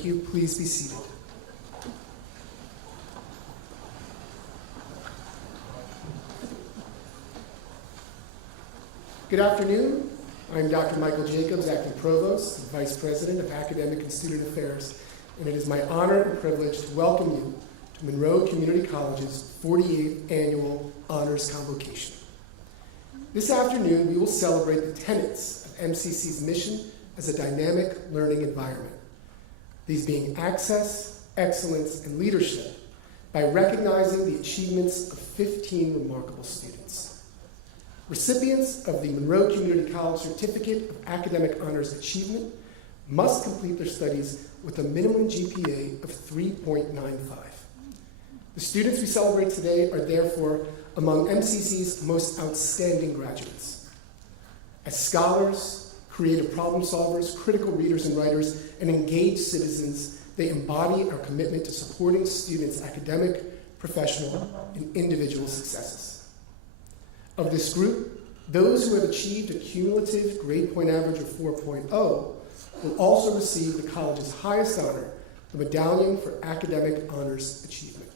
Thank you. Please be seated. Good afternoon. I'm Dr. Michael Jacobs, Acting Provost and Vice President of Academic and Student Affairs, and it is my honor and privilege to welcome you to Monroe Community College's 48th Annual Honors Convocation. This afternoon, we will celebrate the tenets of MCC's mission as a dynamic learning environment, these being access, excellence, and leadership, by recognizing the achievements of 15 remarkable students. Recipients of the Monroe Community College Certificate of Academic Honors Achievement must complete their studies with a minimum GPA of 3.95. The students we celebrate today are therefore among MCC's most outstanding graduates. As scholars, creative problem solvers, critical readers and writers, and engaged citizens, they embody our commitment to supporting students' academic, professional, and individual successes. Of this group, those who have achieved a cumulative grade point average of 4.0 will also receive the college's highest honor, the Medallion for Academic Honors Achievement.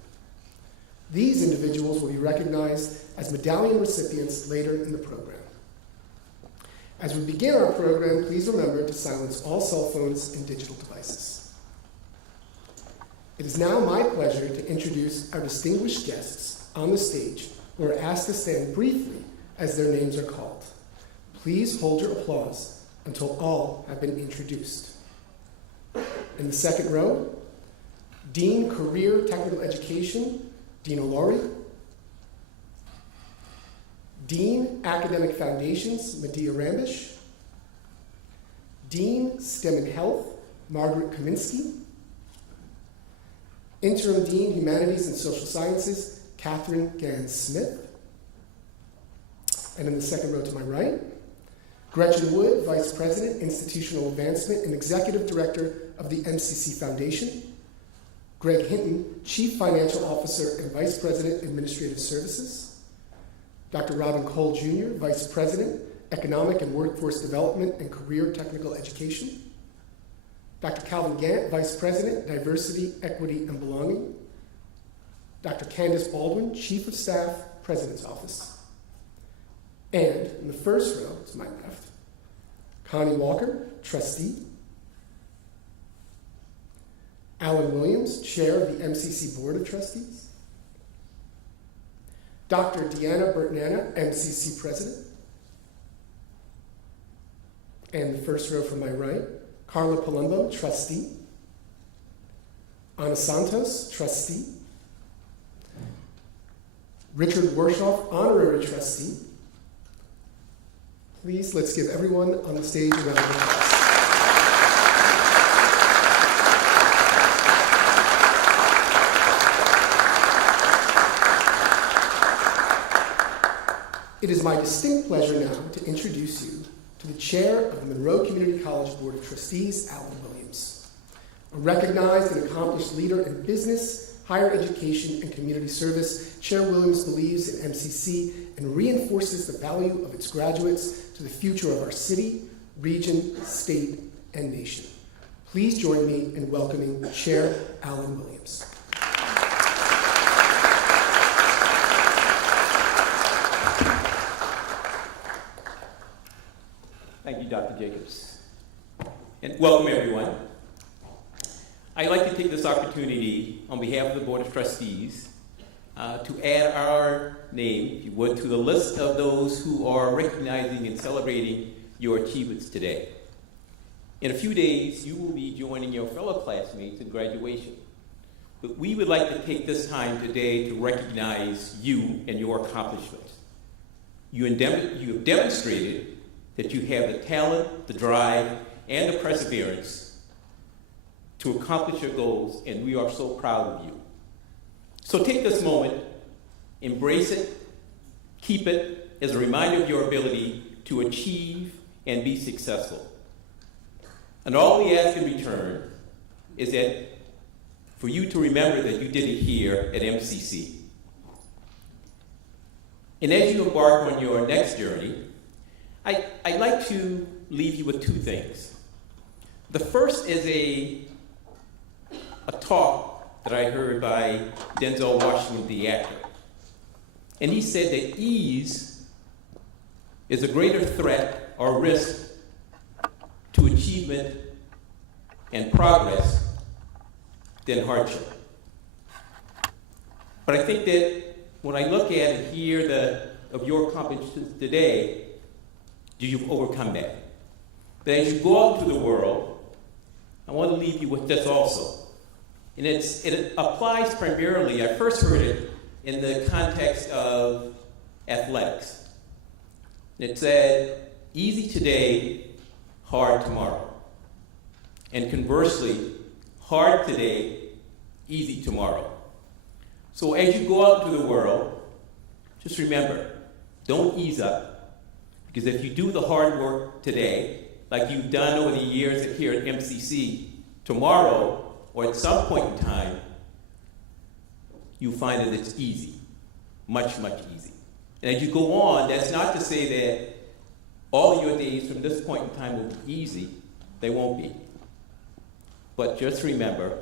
These individuals will be recognized as medallion recipients later in the program. As we begin our program, please remember to silence all cell phones and digital devices. It is now my pleasure to introduce our distinguished guests on the stage who are asked to stand briefly as their names are called. Please hold your applause until all have been introduced. In the second row, Dean Career Technical Education, Dean O'Laurie. Dean Academic Foundations, Medea Rambish. Dean STEM and Health, Margaret Kaminsky. Interim Dean Humanities and Social Sciences, Catherine Gans-Smith. And in the second row to my right, Gretchen Wood, Vice President, Institutional Advancement and Executive Director of the MCC Foundation. Greg Hinton, Chief Financial Officer and Vice President, Administrative Services. Dr. Robin Cole Jr., Vice President, Economic and Workforce Development and Career Technical Education. Dr. Calvin Gant, Vice President, Diversity, Equity, and Belonging. Dr. Candace Baldwin, Chief of Staff, President's Office. And in the first row, to my left, Connie Walker, Trustee. Alan Williams, Chair of the MCC Board of Trustees. Dr. Deanna Bertnana, MCC President. And the first row from my right, Carla Palumbo, Trustee. Ana Santos, Trustee. Richard Warshoff, Honorary Trustee. Please, let's give everyone on the stage a round of applause. It is my distinct pleasure now to introduce you to the Chair of the Monroe Community College Board of Trustees, Alan Williams. A recognized and accomplished leader in business, higher education, and community service, Chair Williams believes in MCC and reinforces the value of its graduates to the future of our city, region, state, and nation. Please join me in welcoming Chair Alan Williams. Thank you, Dr. Jacobs. And welcome, everyone. I'd like to take this opportunity on behalf of the Board of Trustees to add our name, if you would, to the list of those who are recognizing and celebrating your achievements today. In a few days, you will be joining your fellow classmates in graduation. But we would like to take this time today to recognize you and your accomplishments. You have demonstrated that you have the talent, the drive, and the perseverance to accomplish your goals, and we are so proud of you. So take this moment, embrace it, keep it as a reminder of your ability to achieve and be successful. And all we ask in return is that for you to remember that you did it here at MCC. And as you embark on your next journey, I'd like to leave you with two things. The first is a a talk that I heard by Denzel Washington, the actor. And he said that ease is a greater threat or risk to achievement and progress than hardship. But I think that when I look at and hear of your accomplishments today, you've overcome that. But as you go out into the world, I want to leave you with this also. And it applies primarily, I first heard it in the context of athletics. It said, easy today, hard tomorrow. And conversely, hard today, easy tomorrow. So as you go out into the world, just remember, don't ease up. Because if you do the hard work today, like you've done over the years here at MCC, tomorrow, or at some point in time, you find that it's easy, much, much easy. And as you go on, that's not to say that all your days from this point in time will be easy. They won't be. But just remember,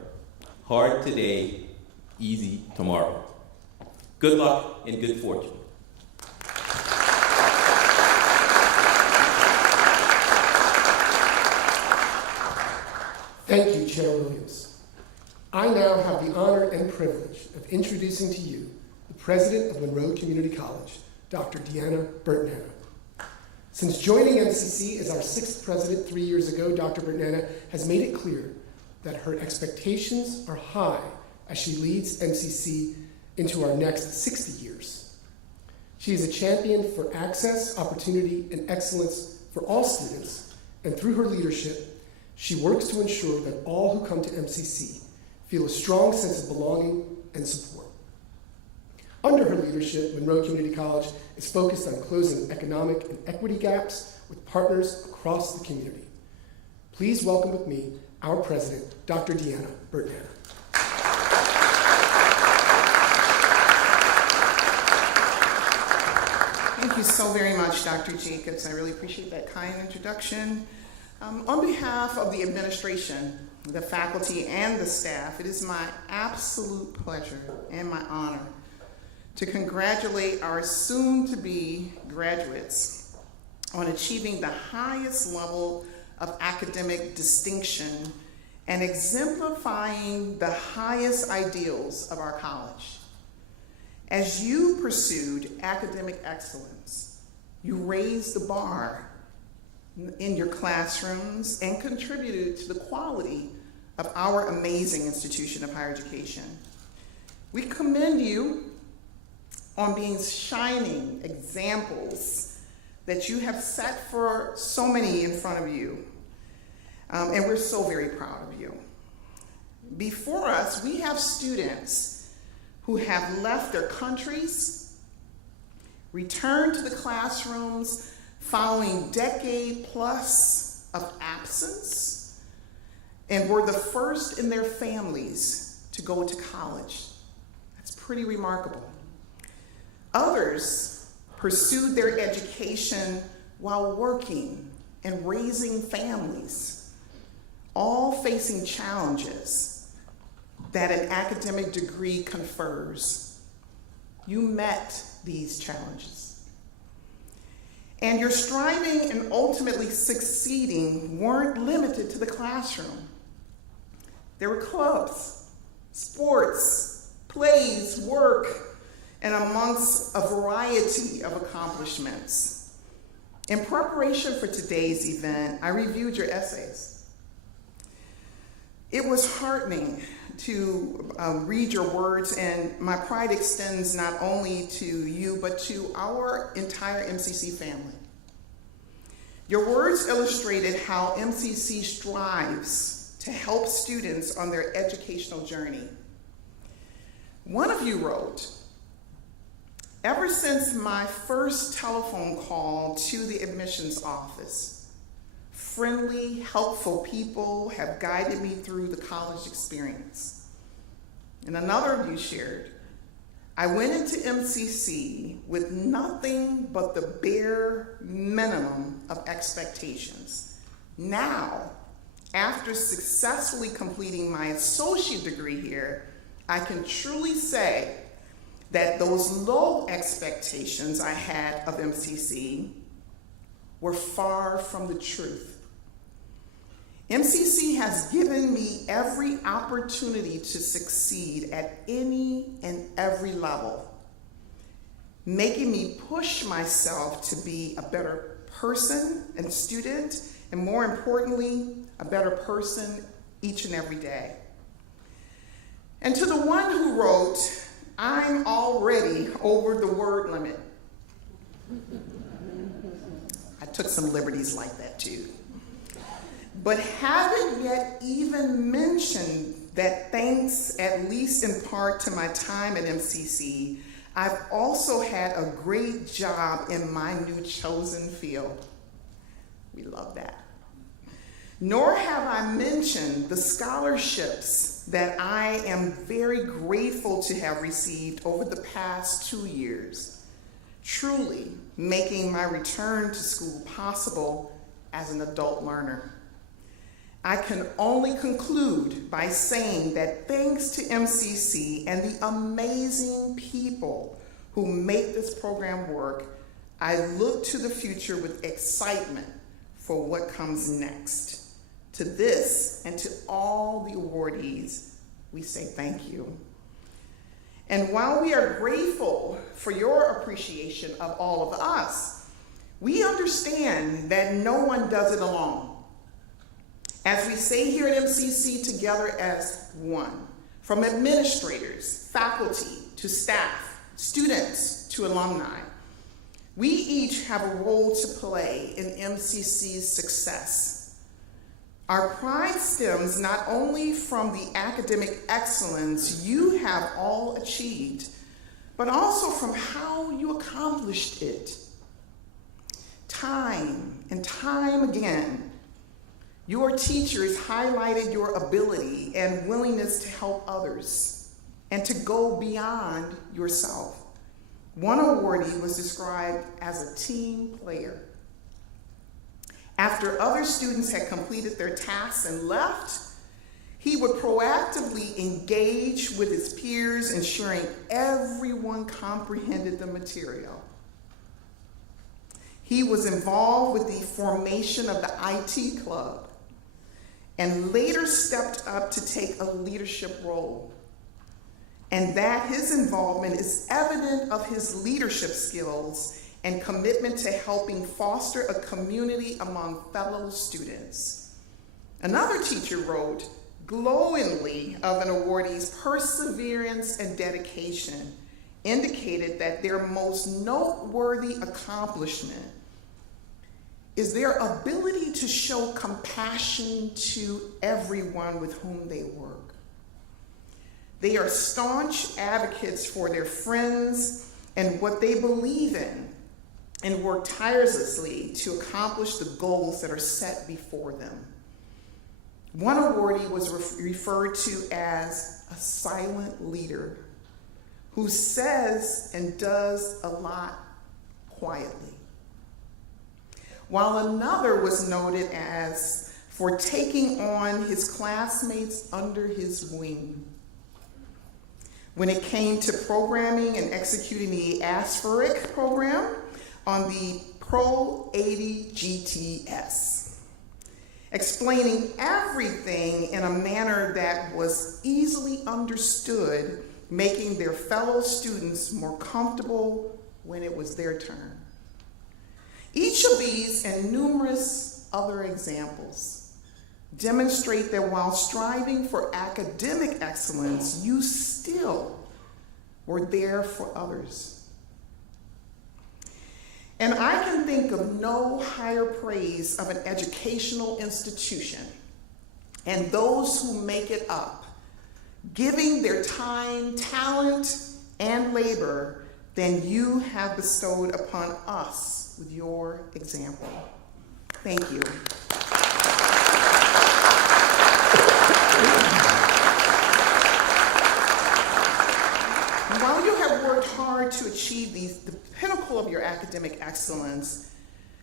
hard today, easy tomorrow. Good luck and good fortune. Thank you, Chair Williams. I now have the honor and privilege of introducing to you the President of Monroe Community College, Dr. Deanna Burton-Hanna. Since joining MCC as our 6th president 3 years ago, Dr. Burton-Hanna has made it clear that her expectations are high as she leads MCC into our next 60 years. She is a champion for access, opportunity, and excellence for all students, and through her leadership, she works to ensure that all who come to MCC feel a strong sense of belonging and support. Under her leadership, Monroe Community College is focused on closing economic and equity gaps with partners across the community. Please welcome with me our president, Dr. Deanna Burton-Hanna. Thank you so very much, Dr. Jacobs. I really appreciate that kind introduction. On behalf of the administration, the faculty, and the staff, it is my absolute pleasure and my honor to congratulate our soon-to-be graduates on achieving the highest level of academic distinction and exemplifying the highest ideals of our college. As you pursued academic excellence, you raised the bar in your classrooms and contributed to the quality of our amazing institution of higher education. We commend you on being shining examples that you have set for so many in front of you. And we're so very proud of you. Before us, we have students who have left their countries, returned to the classrooms following decade plus of absence, and were the first in their families to go to college. That's pretty remarkable. Others pursued their education while working and raising families, all facing challenges that an academic degree confers. You met these challenges. And your striving and ultimately succeeding weren't limited to the classroom. There were clubs, sports, plays, work, and amongst a variety of accomplishments. In preparation for today's event, I reviewed your essays. It was heartening to read your words, and my pride extends not only to you, but to our entire MCC family. Your words illustrated how MCC strives to help students on their educational journey. One of you wrote, "Ever since my first telephone call to the admissions office, friendly, helpful people have guided me through the college experience." And another of you shared, "I went into MCC with nothing but the bare minimum of expectations. Now, after successfully completing my associate degree here, I can truly say that those low expectations I had of MCC were far from the truth. MCC has given me every opportunity to succeed at any and every level, making me push myself to be a better person and student, and more importantly, a better person each and every day. And to the one who wrote, "I'm already over the word limit," I took some liberties like that too. But haven't yet even mentioned that thanks, at least in part, to my time at MCC, I've also had a great job in my new chosen field. We love that. Nor have I mentioned the scholarships that I am very grateful to have received over the past 2 years, truly making my return to school possible as an adult learner. I can only conclude by saying that thanks to MCC and the amazing people who make this program work, I look to the future with excitement for what comes next. To this and to all the awardees, we say thank you. And while we are grateful for your appreciation of all of us, we understand that no one does it alone. As we say here at MCC, together as one, from administrators, faculty, to staff, students, to alumni, we each have a role to play in MCC's success. Our pride stems not only from the academic excellence you have all achieved, but also from how you accomplished it. Time and time again, your teachers highlighted your ability and willingness to help others and to go beyond yourself. One awardee was described as a team player. After other students had completed their tasks and left, he would proactively engage with his peers, ensuring everyone comprehended the material. He was involved with the formation of the IT club and later stepped up to take a leadership role. And that his involvement is evident of his leadership skills and commitment to helping foster a community among fellow students. Another teacher wrote glowingly of an awardee's perseverance and dedication, indicated that their most noteworthy accomplishment is their ability to show compassion to everyone with whom they work. They are staunch advocates for their friends and what they believe in, and work tirelessly to accomplish the goals that are set before them. One awardee was referred to as a silent leader who says and does a lot quietly, while another was noted as for taking on his classmates under his wing. When it came to programming and executing the ASPHERIC program on the Pro 80 GTS, explaining everything in a manner that was easily understood, making their fellow students more comfortable when it was their turn. Each of these and numerous other examples demonstrate that while striving for academic excellence, you still were there for others. And I can think of no higher praise of an educational institution and those who make it up, giving their time, talent, and labor than you have bestowed upon us with your example. Thank you. While you have worked hard to achieve the pinnacle of your academic excellence,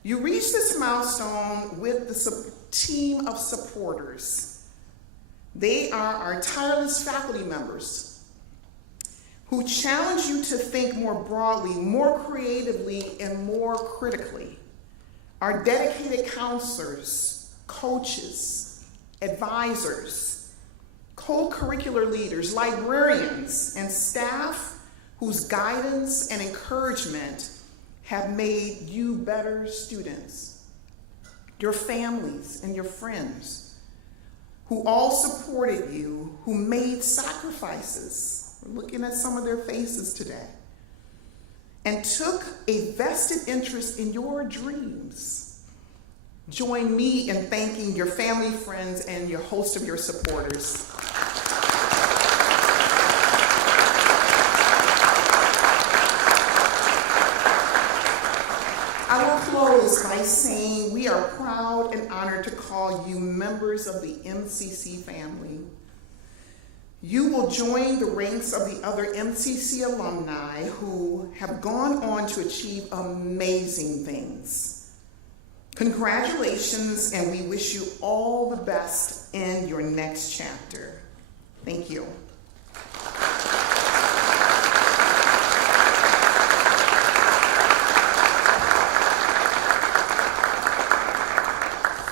You reached this milestone with the team of supporters. They are our tireless faculty members who challenge you to think more broadly, more creatively, and more critically. Our dedicated counselors, coaches, advisors, co-curricular leaders, librarians, and staff whose guidance and encouragement have made you better students. Your families and your friends who all supported you, who made sacrifices. We're looking at some of their faces today. And took a vested interest in your dreams. Join me in thanking your family, friends, and your host of your supporters. I will close by saying we are proud and honored to call you members of the MCC family. You will join the ranks of the other MCC alumni who have gone on to achieve amazing things. Congratulations, and we wish you all the best in your next chapter. Thank you.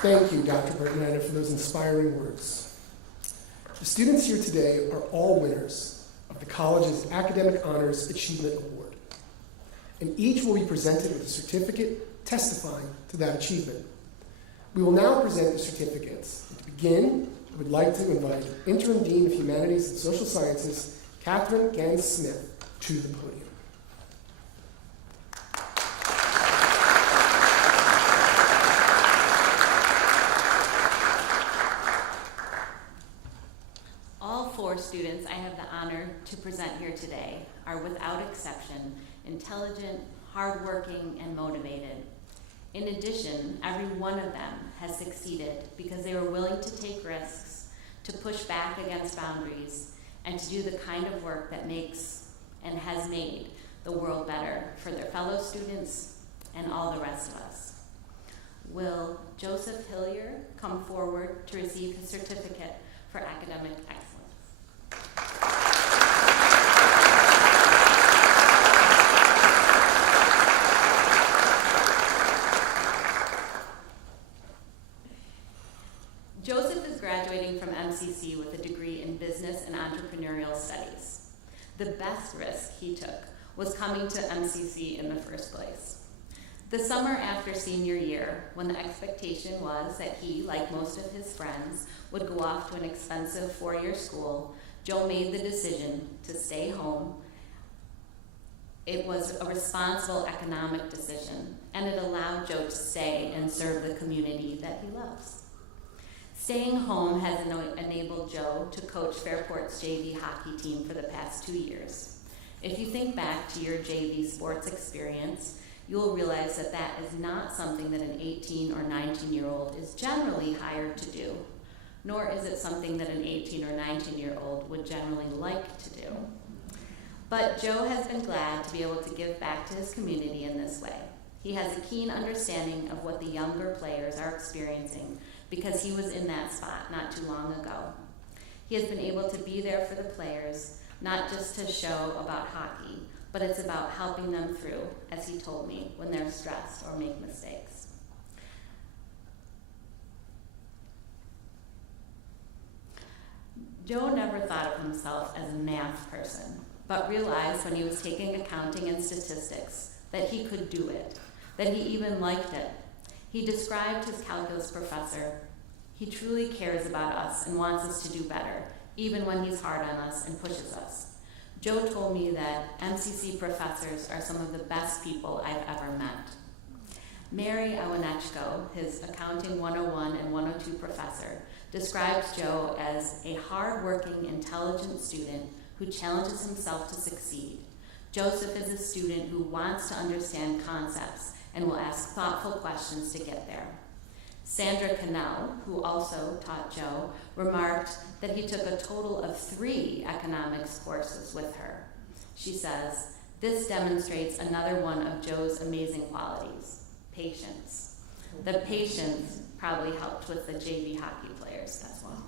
Thank you, Dr. Bertinander, for those inspiring words. The students here today are all winners of the college's Academic Honors Achievement Award, and each will be presented with a certificate testifying to that achievement. We will now present the certificates. And to begin, I would like to invite Interim Dean of Humanities and Social Sciences, Catherine Gans-Smith, to the podium. Students I have the honor to present here today are without exception intelligent, hardworking, and motivated. In addition, every one of them has succeeded because they were willing to take risks, to push back against boundaries, and to do the kind of work that makes and has made the world better for their fellow students and all the rest of us. Will Joseph Hillier come forward to receive his certificate for academic excellence? Joseph is graduating from MCC with a degree in business and entrepreneurial studies. The best risk he took was coming to MCC in the first place. The summer after senior year, when the expectation was that he, like most of his friends, would go off to an expensive four-year school, Joe made the decision to stay home. It was a responsible economic decision, and it allowed Joe to stay and serve the community that he loves. Staying home has enabled Joe to coach Fairport's JV hockey team for the past 2 years. If you think back to your JV sports experience, you will realize that that is not something that an 18 or 19-year-old is generally hired to do, nor is it something that an 18 or 19-year-old would generally like to do. But Joe has been glad to be able to give back to his community in this way. He has a keen understanding of what the younger players are experiencing because he was in that spot not too long ago. He has been able to be there for the players, not just to show about hockey, but it's about helping them through, as he told me, when they're stressed or make mistakes. Joe never thought of himself as a math person, but realized when he was taking accounting and statistics that he could do it, that he even liked it. He described his calculus professor, "He truly cares about us and wants us to do better, even when he's hard on us and pushes us." Joe told me that MCC professors are some of the best people I've ever met. Mary Iwanechko, his Accounting 101 and 102 professor, describes Joe as a hard-working, intelligent student who challenges himself to succeed. Joseph is a student who wants to understand concepts and will ask thoughtful questions to get there. Sandra Cannell, who also taught Joe, remarked that he took a total of 3 economics courses with her. She says, "This demonstrates another one of Joe's amazing qualities, patience. The patience probably helped with the JV hockey players as well.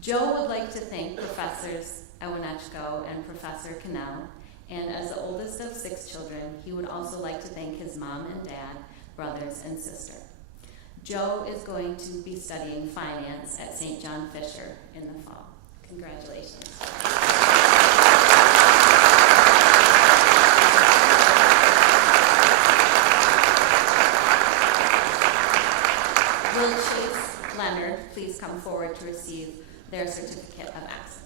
Joe would like to thank Professors Ewanechko and Professor Cannell, and as the oldest of 6 children, he would also like to thank his mom and dad, brothers and sister. Joe is going to be studying finance at St. John Fisher in the fall. Congratulations. Will Chase Leonard please come forward to receive their certificate of excellence?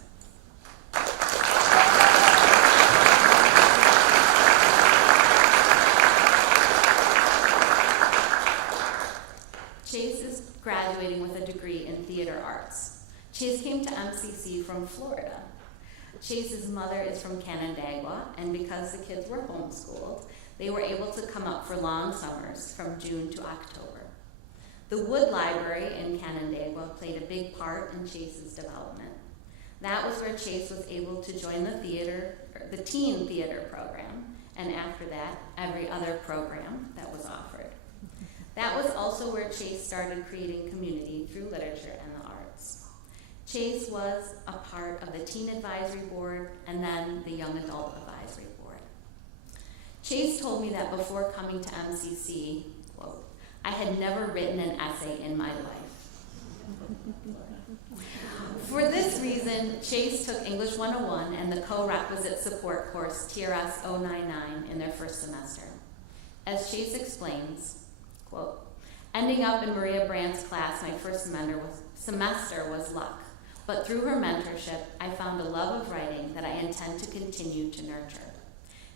Chase is graduating with a degree in theater arts. Chase came to MCC from Florida. Chase's mother is from Canandaigua, and because the kids were homeschooled, they were able to come up for long summers from June to October. The Wood Library in Canandaigua played a big part in Chase's development. That was where Chase was able to join the teen theater program, and after that, every other program that was offered. That was also where Chase started creating community through literature and the arts. Chase was a part of the Teen Advisory Board and then the Young Adult Advisory Board. Chase told me that before coming to MCC, quote, "I had never written an essay in my life." For this reason, Chase took English 101 and the co-requisite support course TRS 099 in their first semester. As Chase explains, quote, "Ending up in Maria Brandt's class my first semester was luck, but through her mentorship, I found a love of writing that I intend to continue to nurture."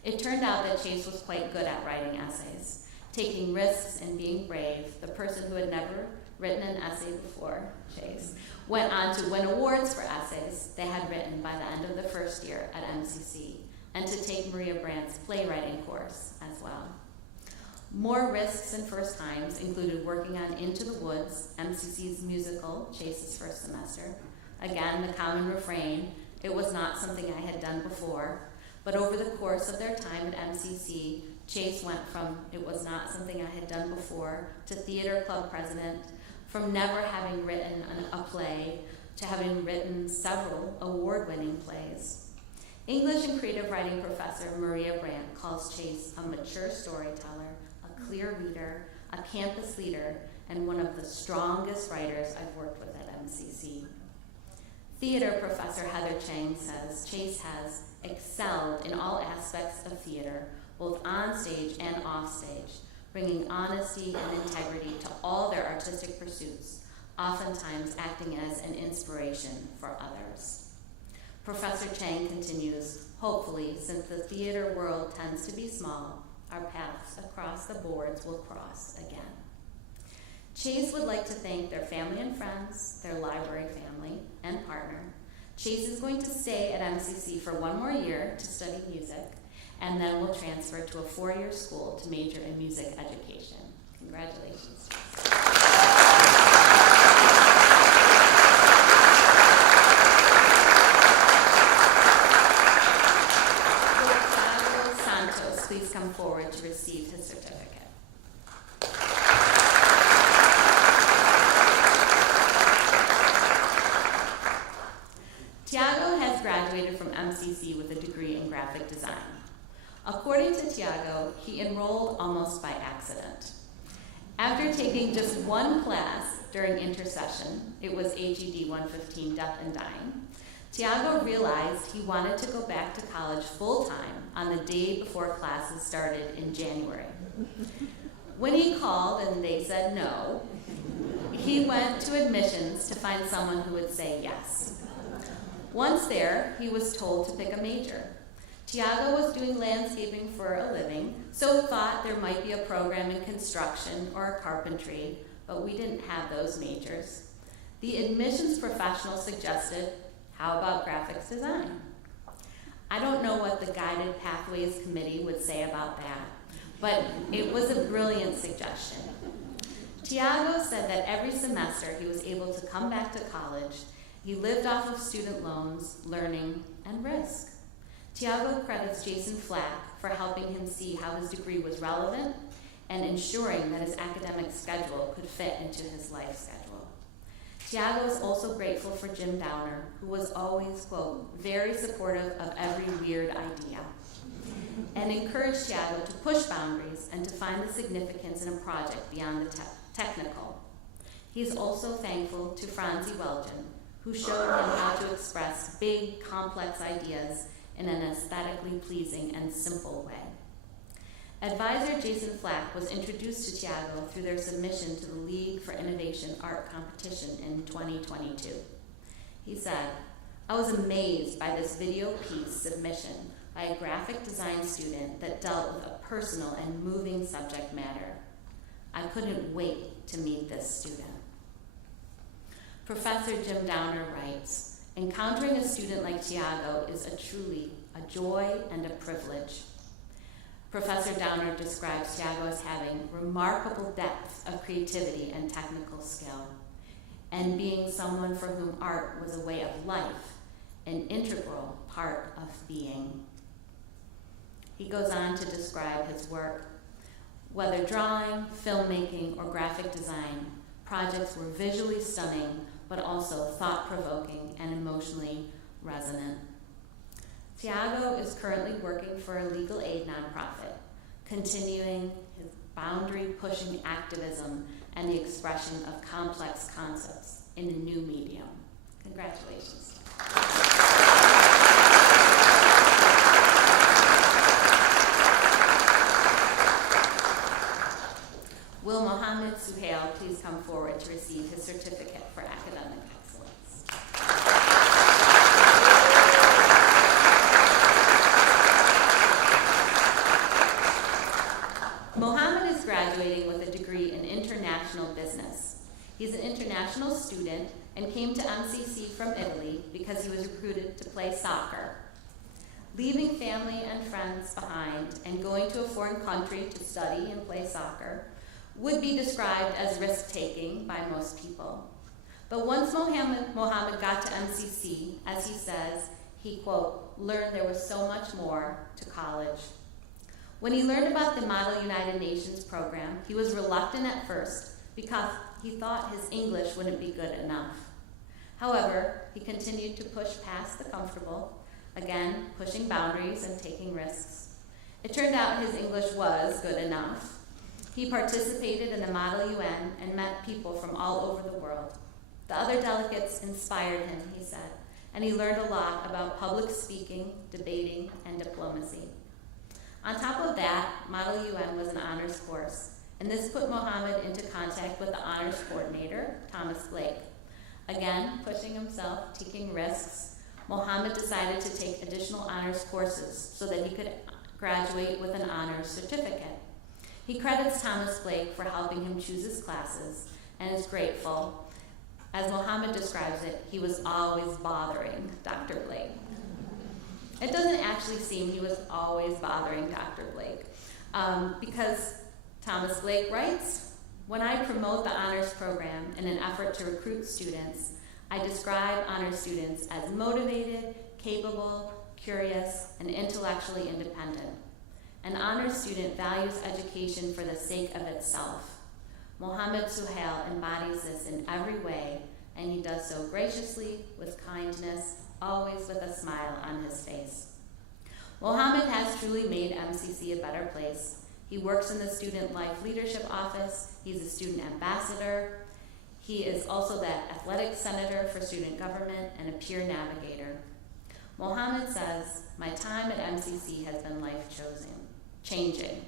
It turned out that Chase was quite good at writing essays, taking risks and being brave. The person who had never written an essay before, Chase, went on to win awards for essays they had written by the end of the first year at MCC, and to take Maria Brandt's playwriting course as well. More risks and first times included working on Into the Woods, MCC's musical, Chase's first semester. Again, the common refrain, it was not something I had done before, but over the course of their time at MCC, Chase went from it was not something I had done before to theater club president, from never having written a play to having written several award-winning plays. English and creative writing professor Maria Brandt calls Chase a mature storyteller, a clear reader, a campus leader, and one of the strongest writers I've worked with at MCC. Theater professor Heather Chang says Chase has excelled in all aspects of theater, both on stage and off stage, bringing honesty and integrity to all their artistic pursuits, oftentimes acting as an inspiration for others. Professor Chang continues, hopefully, since the theater world tends to be small, our paths across the boards will cross again. Chase would like to thank their family and friends, their library family and partner. Chase is going to stay at MCC for 1 more year to study music, and then will transfer to a 4-year school to major in music education. Congratulations. Will Santos please come forward to receive his certificate? Tiago has graduated from MCC with a degree in graphic design. According to Tiago, he enrolled almost by accident. After taking just 1 class during intercession, it was AGD 115, Death and Dying, Tiago realized he wanted to go back to college full-time on the day before classes started in January. When he called and they said no, he went to admissions to find someone who would say yes. Once there, he was told to pick a major. Tiago was doing landscaping for a living, so thought there might be a program in construction or carpentry, but we didn't have those majors. The admissions professional suggested, how about graphics design? I don't know what the Guided Pathways Committee would say about that, but it was a brilliant suggestion. Tiago said that every semester he was able to come back to college. He lived off of student loans, learning, and risk. Tiago credits Jason Flack for helping him see how his degree was relevant and ensuring that his academic schedule could fit into his life schedule. Tiago is also grateful for Jim Downer, who was always, quote, very supportive of every weird idea, and encouraged Tiago to push boundaries and to find the significance in a project beyond the technical. He's also thankful to Franzi Welgen, who showed him how to express big, complex ideas in an aesthetically pleasing and simple way. Advisor Jason Flack was introduced to Tiago through their submission to the League for Innovation Art competition in 2022. He said, "I was amazed by this video piece submission by a graphic design student that dealt with a personal and moving subject matter. I couldn't wait to meet this student." Professor Jim Downer writes, "Encountering a student like Tiago is truly a joy and a privilege." Professor Downer describes Tiago as having remarkable depth of creativity and technical skill, and being someone for whom art was a way of life, an integral part of being. He goes on to describe his work. Whether drawing, filmmaking, or graphic design, projects were visually stunning, but also thought-provoking and emotionally resonant. Tiago is currently working for a legal aid nonprofit, continuing his boundary-pushing activism and the expression of complex concepts in a new medium. Congratulations. Will Mohammed Suhail please come forward to receive his certificate for academic excellence? Mohammed is graduating with a degree in international business. He's an international student and came to MCC from Italy because he was recruited to play soccer. Leaving family and friends behind and going to a foreign country to study and play soccer would be described as risk-taking by most people. But once Mohammed got to MCC, as he says, he, quote, learned there was so much more to college. When he learned about the Model United Nations program, he was reluctant at first because he thought his English wouldn't be good enough. However, he continued to push past the comfortable, again, pushing boundaries and taking risks. It turned out his English was good enough. He participated in the Model UN and met people from all over the world. The other delegates inspired him, he said, and he learned a lot about public speaking, debating, and diplomacy. On top of that, Model UN was an honors course, and this put Mohammed into contact with the honors coordinator, Thomas Blake. Again, pushing himself, taking risks, Mohammed decided to take additional honors courses so that he could graduate with an honors certificate. He credits Thomas Blake for helping him choose his classes and is grateful. As Mohammed describes it, he was always bothering Dr. Blake. It doesn't actually seem he was always bothering Dr. Blake, because Thomas Blake writes, "When I promote the honors program in an effort to recruit students, I describe honors students as motivated, capable, curious, and intellectually independent. An honors student values education for the sake of itself. Mohammed Suhail embodies this in every way, and he does so graciously, with kindness, always with a smile on his face." Mohammed has truly made MCC a better place. He works in the Student Life Leadership Office. He's a student ambassador. He is also the athletic senator for student government and a peer navigator. Mohammed says, "My time at MCC has been life-changing.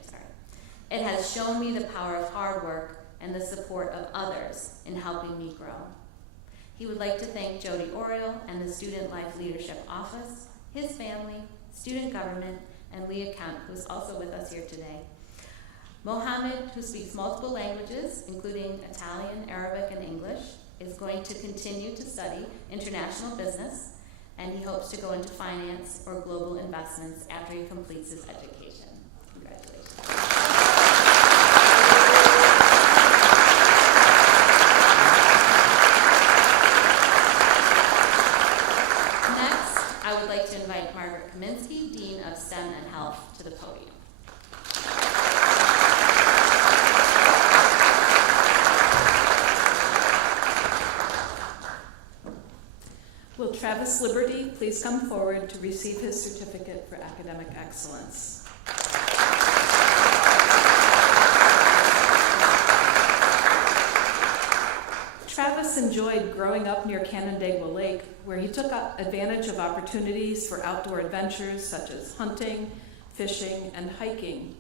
It has shown me the power of hard work and the support of others in helping me grow." He would like to thank Jody Oriole and the Student Life Leadership Office, his family, student government, and Leah Kemp, who is also with us here today. Mohammed, who speaks multiple languages, including Italian, Arabic, and English, is going to continue to study international business, and he hopes to go into finance or global investments after he completes his education. Congratulations. I would like to invite Margaret Kaminsky, Dean of STEM and Health, to the podium. Travis Liberty please come forward to receive his certificate for academic excellence? Travis enjoyed growing up near Canandaigua Lake, where he took advantage of opportunities for outdoor adventures such as hunting, fishing, and hiking.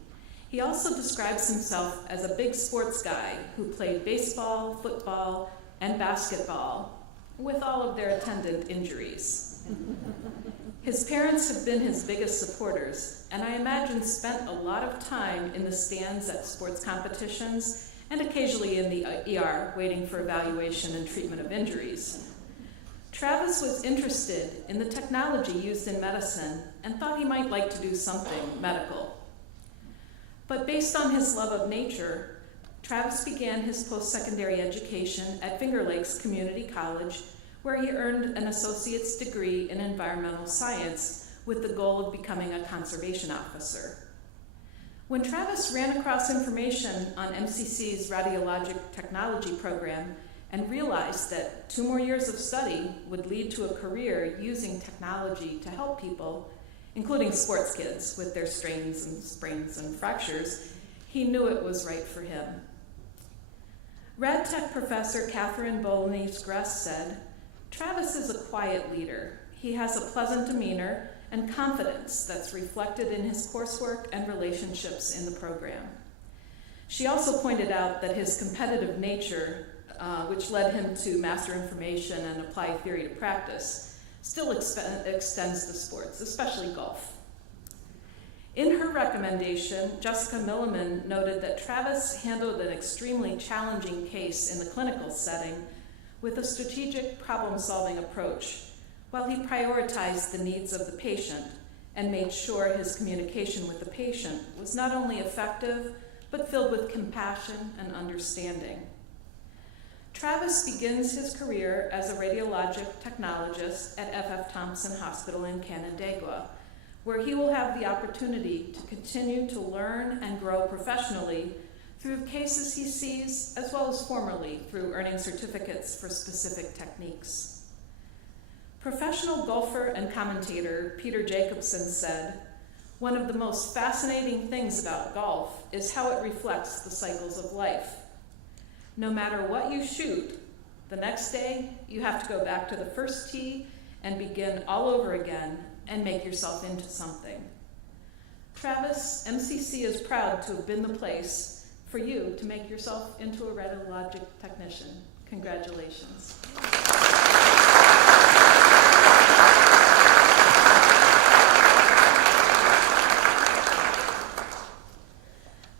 He also describes himself as a big sports guy who played baseball, football, and basketball, with all of their attendant injuries. His parents have been his biggest supporters, and I imagine spent a lot of time in the stands at sports competitions and occasionally in the ER waiting for evaluation and treatment of injuries. Travis was interested in the technology used in medicine and thought he might like to do something medical. But based on his love of nature, Travis began his post-secondary education at Finger Lakes Community College, where he earned an associate's degree in environmental science with the goal of becoming a conservation officer. When Travis ran across information on MCC's radiologic technology program and realized that 2 more years of study would lead to a career using technology to help people, including sports kids with their strains and sprains and fractures, he knew it was right for him. RadTech professor Catherine Bolognese-Gress said, "Travis is a quiet leader. He has a pleasant demeanor and confidence that's reflected in his coursework and relationships in the program." She also pointed out that his competitive nature, which led him to master information and apply theory to practice, still extends to sports, especially golf. In her recommendation, Jessica Milliman noted that Travis handled an extremely challenging case in the clinical setting with a strategic problem-solving approach, while he prioritized the needs of the patient and made sure his communication with the patient was not only effective, but filled with compassion and understanding. Travis begins his career as a radiologic technologist at F.F. Thompson Hospital in Canandaigua, where he will have the opportunity to continue to learn and grow professionally through cases he sees, as well as formally through earning certificates for specific techniques. Professional golfer and commentator Peter Jacobson said, "One of the most fascinating things about golf is how it reflects the cycles of life. No matter what you shoot, the next day you have to go back to the first tee and begin all over again and make yourself into something." Travis, MCC is proud to have been the place for you to make yourself into a radiologic technician. Congratulations.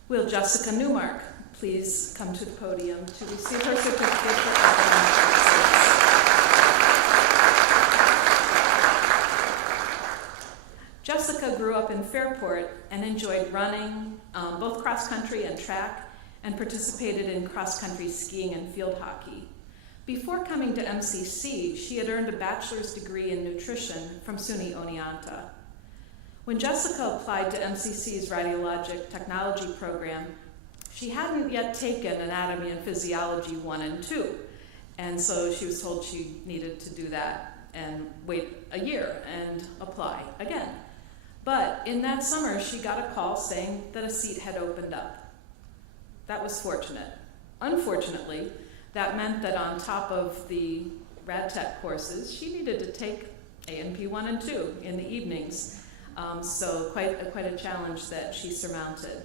Will Jessica Newmark please come to the podium to receive her certificate for academic excellence? Jessica grew up in Fairport and enjoyed running, both cross-country and track, and participated in cross-country skiing and field hockey. Before coming to MCC, she had earned a bachelor's degree in nutrition from SUNY Oneonta. When Jessica applied to MCC's radiologic technology program, she hadn't yet taken anatomy and physiology 1 and 2, and so she was told she needed to do that and wait a year and apply again. But in that summer, she got a call saying that a seat had opened up. That was fortunate. Unfortunately, that meant that on top of the RadTech courses, she needed to take A&P 1 and 2 in the evenings. So quite a challenge that she surmounted.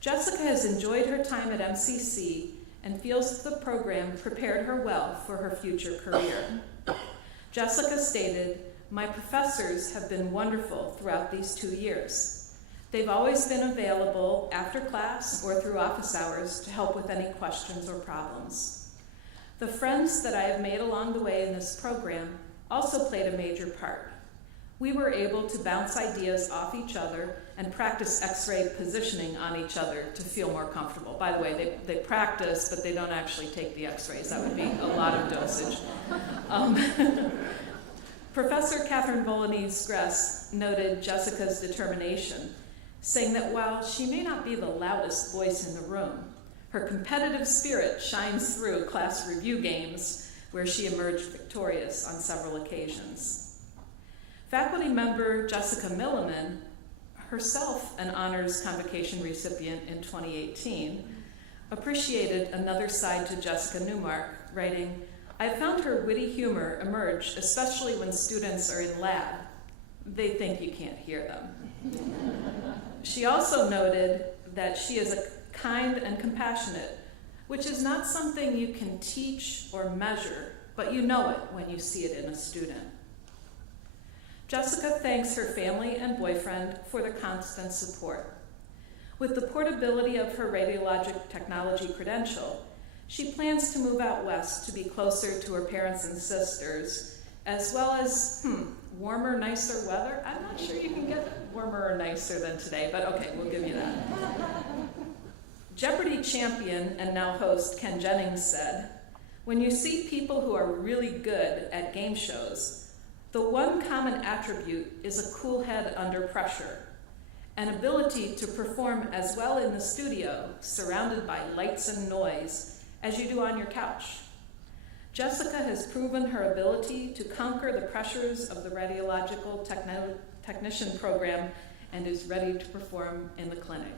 Jessica has enjoyed her time at MCC and feels the program prepared her well for her future career. Jessica stated, "My professors have been wonderful throughout these 2 years. They've always been available after class or through office hours to help with any questions or problems. The friends that I have made along the way in this program also played a major part. We were able to bounce ideas off each other and practice X-ray positioning on each other to feel more comfortable." By the way, they practice, but they don't actually take the X-rays. That would be a lot of dosage. Professor Catherine Bolognese-Gress noted Jessica's determination, saying that while she may not be the loudest voice in the room, her competitive spirit shines through class review games where she emerged victorious on several occasions. Faculty member Jessica Milliman, herself an Honors Convocation recipient in 2018, appreciated another side to Jessica Newmark, writing, "I found her witty humor emerge, especially when students are in lab. They think you can't hear them." She also noted that she is kind and compassionate, which is not something you can teach or measure, but you know it when you see it in a student. Jessica thanks her family and boyfriend for their constant support. With the portability of her radiologic technology credential, she plans to move out west to be closer to her parents and sisters, as well as, warmer, nicer weather. I'm not sure you can get warmer or nicer than today, but okay, we'll give you that. Jeopardy champion and now host Ken Jennings said, "When you see people who are really good at game shows, the one common attribute is a cool head under pressure, an ability to perform as well in the studio, surrounded by lights and noise, as you do on your couch. Jessica has proven her ability to conquer the pressures of the radiological technician program and is ready to perform in the clinic."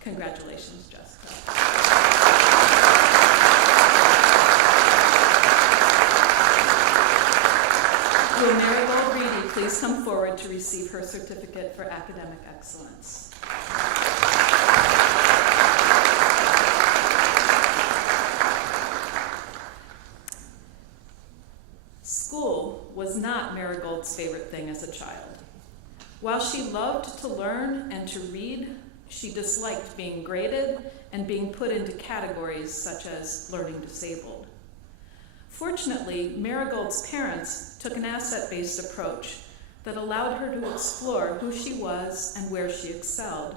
Congratulations, Jessica. Will Marigold Reedy please come forward to receive her certificate for academic excellence? School was not Marigold's favorite thing as a child. While she loved to learn and to read, she disliked being graded and being put into categories such as learning disabled. Fortunately, Marigold's parents took an asset-based approach that allowed her to explore who she was and where she excelled,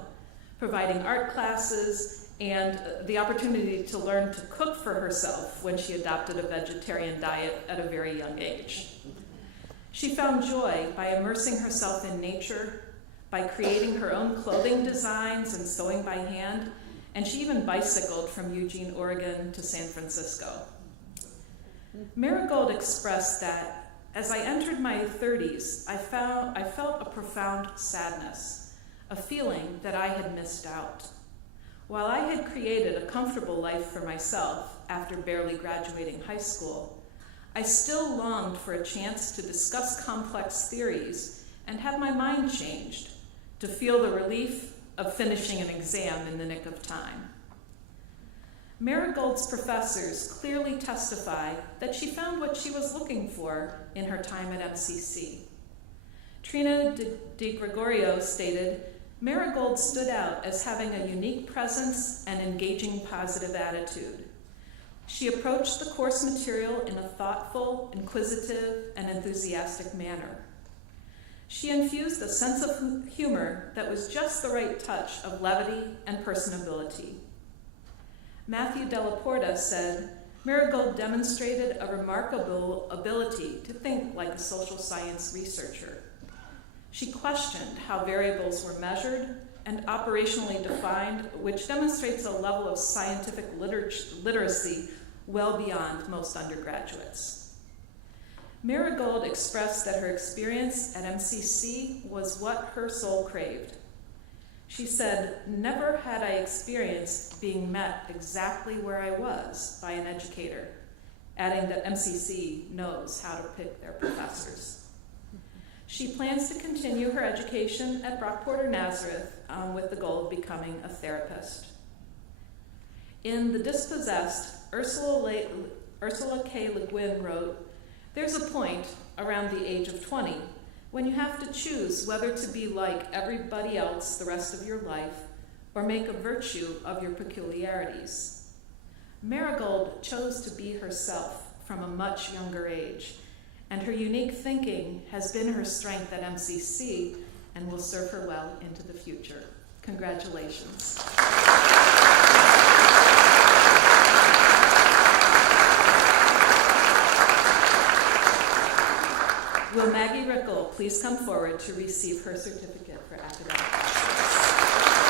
providing art classes and the opportunity to learn to cook for herself when she adopted a vegetarian diet at a very young age. She found joy by immersing herself in nature, by creating her own clothing designs and sewing by hand, and she even bicycled from Eugene, Oregon to San Francisco. Marigold expressed that, "As I entered my 30s, I felt a profound sadness, a feeling that I had missed out. While I had created a comfortable life for myself after barely graduating high school, I still longed for a chance to discuss complex theories and have my mind changed, to feel the relief of finishing an exam in the nick of time." Marigold's professors clearly testify that she found what she was looking for in her time at MCC. Trina De Gregorio stated, "Marigold stood out as having a unique presence and engaging positive attitude. She approached the course material in a thoughtful, inquisitive, and enthusiastic manner. She infused a sense of humor that was just the right touch of levity and personability." Matthew Delaporta said, "Marigold demonstrated a remarkable ability to think like a social science researcher. She questioned how variables were measured and operationally defined, which demonstrates a level of scientific literacy well beyond most undergraduates." Marigold expressed that her experience at MCC was what her soul craved. She said, "Never had I experienced being met exactly where I was by an educator," adding that MCC knows how to pick their professors. She plans to continue her education at Brock Porter Nazareth with the goal of becoming a therapist. In The Dispossessed, Ursula K. Le Guin wrote, "There's a point around the age of 20 when you have to choose whether to be like everybody else the rest of your life or make a virtue of your peculiarities. Marigold chose to be herself from a much younger age, and her unique thinking has been her strength at MCC and will serve her well into the future." Congratulations. Will Maggie Rickle please come forward to receive her certificate for academic excellence?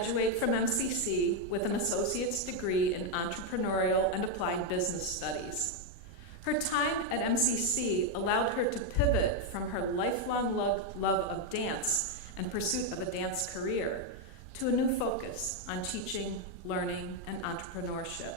graduate from MCC with an associate's degree in entrepreneurial and applied business studies. Her time at MCC allowed her to pivot from her lifelong love of dance and pursuit of a dance career to a new focus on teaching, learning, and entrepreneurship.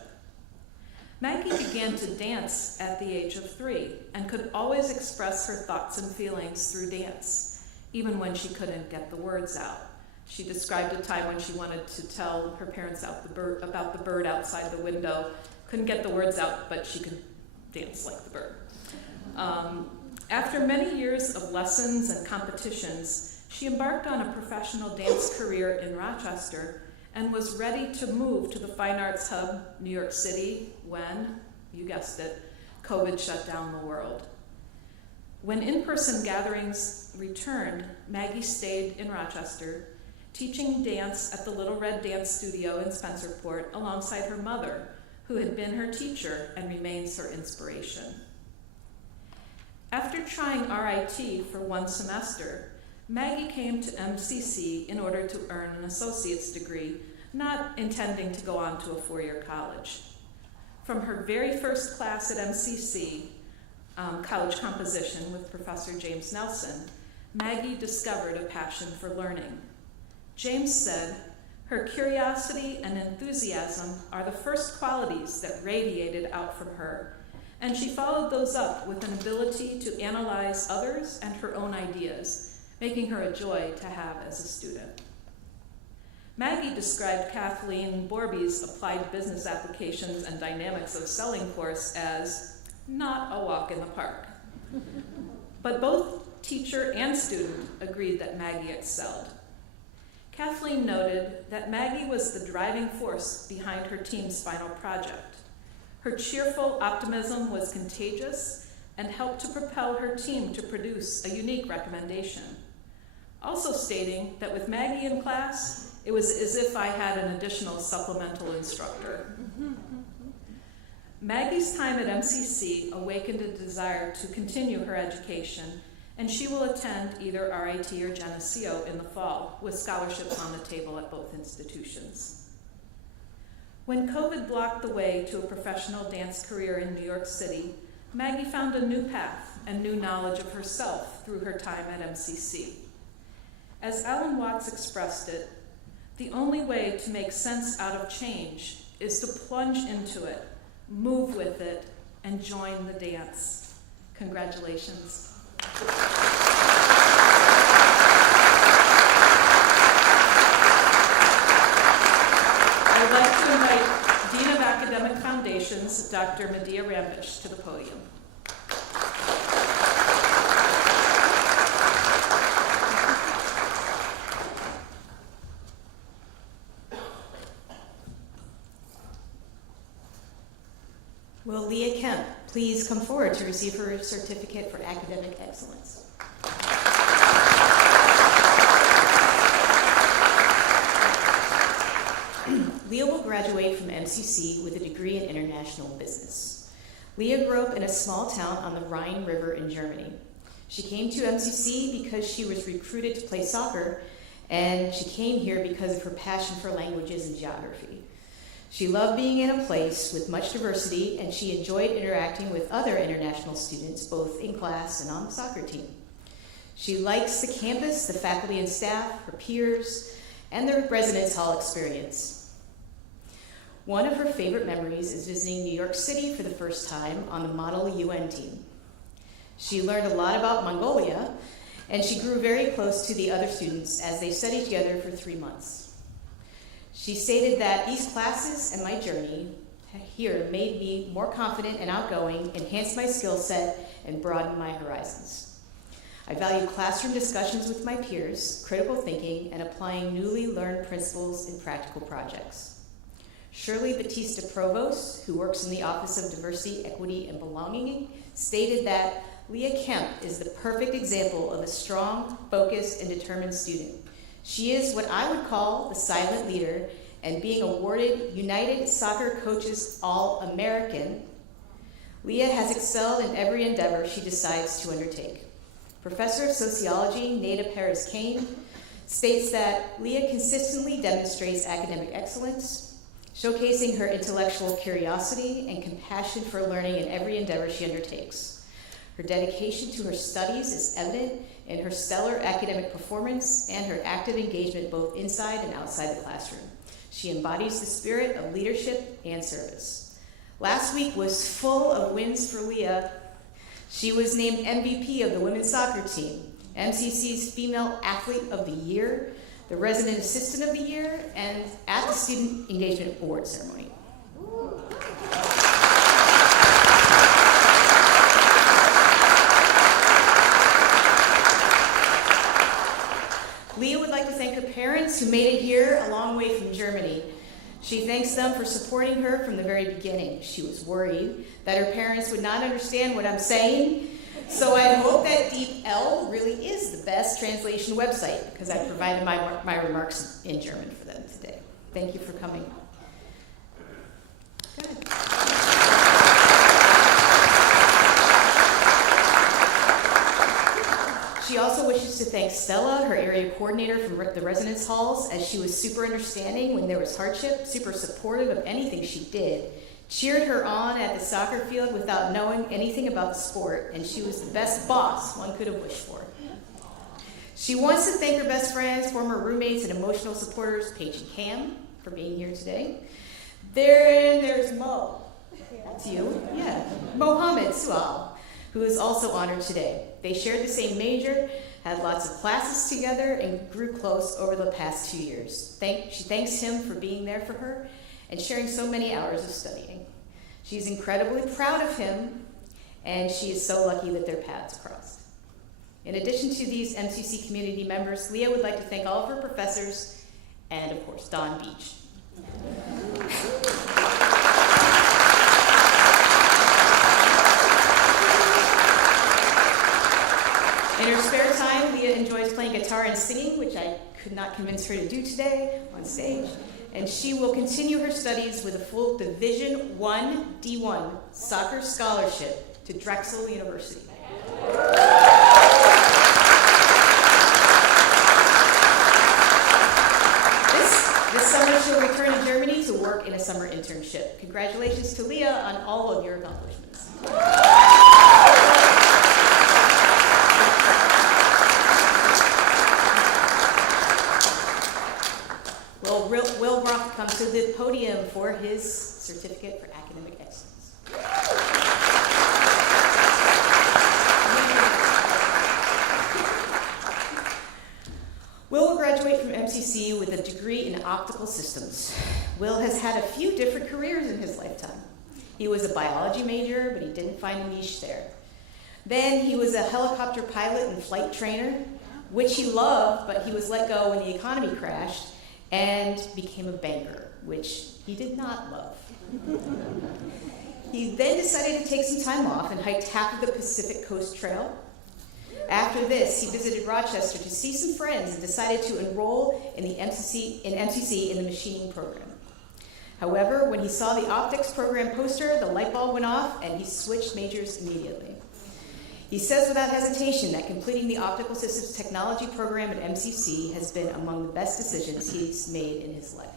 Maggie began to dance at the age of 3 and could always express her thoughts and feelings through dance, even when she couldn't get the words out. She described a time when she wanted to tell her parents about the bird outside the window, couldn't get the words out, but she could dance like the bird. After many years of lessons and competitions, she embarked on a professional dance career in Rochester and was ready to move to the Fine Arts Hub, New York City, when, you guessed it, COVID shut down the world. When in-person gatherings returned, Maggie stayed in Rochester, teaching dance at the Little Red Dance Studio in Spencerport alongside her mother, who had been her teacher and remains her inspiration. After trying RIT for 1 semester, Maggie came to MCC in order to earn an associate's degree, not intending to go on to a 4-year college. From her very first class at MCC, college composition with Professor James Nelson, Maggie discovered a passion for learning. James said, "Her curiosity and enthusiasm are the first qualities that radiated out from her, and she followed those up with an ability to analyze others and her own ideas, making her a joy to have as a student." Maggie described Kathleen Borby's Applied Business Applications and Dynamics of Selling course as not a walk in the park. But both teacher and student agreed that Maggie excelled. Kathleen noted that Maggie was the driving force behind her team's final project. Her cheerful optimism was contagious and helped to propel her team to produce a unique recommendation. Also stating that with Maggie in class, it was as if I had an additional supplemental instructor. Maggie's time at MCC awakened a desire to continue her education, and she will attend either RIT or Geneseo in the fall, with scholarships on the table at both institutions. When COVID blocked the way to a professional dance career in New York City, Maggie found a new path and new knowledge of herself through her time at MCC. As Alan Watts expressed it, the only way to make sense out of change is to plunge into it, move with it, and join the dance. Congratulations. I would like to invite Dean of Academic Foundations, Dr. Medea Rambish, to the podium. Will Leah Kemp please come forward to receive her certificate for academic excellence? Leah will graduate from MCC with a degree in international business. Leah grew up in a small town on the Rhine River in Germany. She came to MCC because she was recruited to play soccer, and she came here because of her passion for languages and geography. She loved being in a place with much diversity, and she enjoyed interacting with other international students, both in class and on the soccer team. She likes the campus, the faculty and staff, her peers, and the residence hall experience. One of her favorite memories is visiting New York City for the first time on the Model UN team. She learned a lot about Mongolia, and she grew very close to the other students as they studied together for 3 months. She stated that these classes and my journey here made me more confident and outgoing, enhanced my skill set, and broadened my horizons. I value classroom discussions with my peers, critical thinking, and applying newly learned principles in practical projects. Shirley Batista Provost, who works in the Office of Diversity, Equity, and Belonging, stated that Leah Kemp is the perfect example of a strong, focused, and determined student. She is what I would call the silent leader, and being awarded United Soccer Coaches All-American, Leah has excelled in every endeavor she decides to undertake. Professor of Sociology Nada Perez-Kane states that Leah consistently demonstrates academic excellence, showcasing her intellectual curiosity and compassion for learning in every endeavor she undertakes. Her dedication to her studies is evident in her stellar academic performance and her active engagement both inside and outside the classroom. She embodies the spirit of leadership and service. Last week was full of wins for Leah. She was named MVP of the women's soccer team, MCC's Female Athlete of the Year, the Resident Assistant of the Year, and at the Student Engagement Award ceremony. Leah would like to thank her parents who made it here a long way from Germany. She thanks them for supporting her from the very beginning. She was worried that her parents would not understand what I'm saying, so I hope that DeepL really is the best translation website, because I provided my remarks in German for them today. Thank you for coming. Good. She also wishes to thank Stella, her area coordinator from the residence halls, as she was super understanding when there was hardship, super supportive of anything she did, cheered her on at the soccer field without knowing anything about the sport, and she was the best boss one could have wished for. She wants to thank her best friends, former roommates, and emotional supporters, Paige and Cam, for being here today. There's Mo. That's you. Yeah. Mohammed Sual, who is also honored today. They shared the same major, had lots of classes together, and grew close over the past 2 years. She thanks him for being there for her and sharing so many hours of studying. She's incredibly proud of him, and she is so lucky that their paths crossed. In addition to these MCC community members, Leah would like to thank all of her professors and, of course, Don Beach. In her spare time, Leah enjoys playing guitar and singing, which I could not convince her to do today on stage. And she will continue her studies with a full Division I D1 soccer scholarship to Drexel University. This summer, she'll return to Germany to work in a summer internship. Congratulations to Leah on all of your accomplishments. Will Roth comes to the podium for his certificate for academic excellence. Will graduate from MCC with a degree in optical systems. Will has had a few different careers in his lifetime. He was a biology major, but he didn't find a niche there. Then he was a helicopter pilot and flight trainer, which he loved, but he was let go when the economy crashed, and became a banker, which he did not love. He then decided to take some time off and hiked half of the Pacific Coast Trail. After this, he visited Rochester to see some friends and decided to enroll in MCC in the machining program. However, when he saw the optics program poster, the light bulb went off and he switched majors immediately. He says without hesitation that completing the Optical Systems Technology program at MCC has been among the best decisions he's made in his life.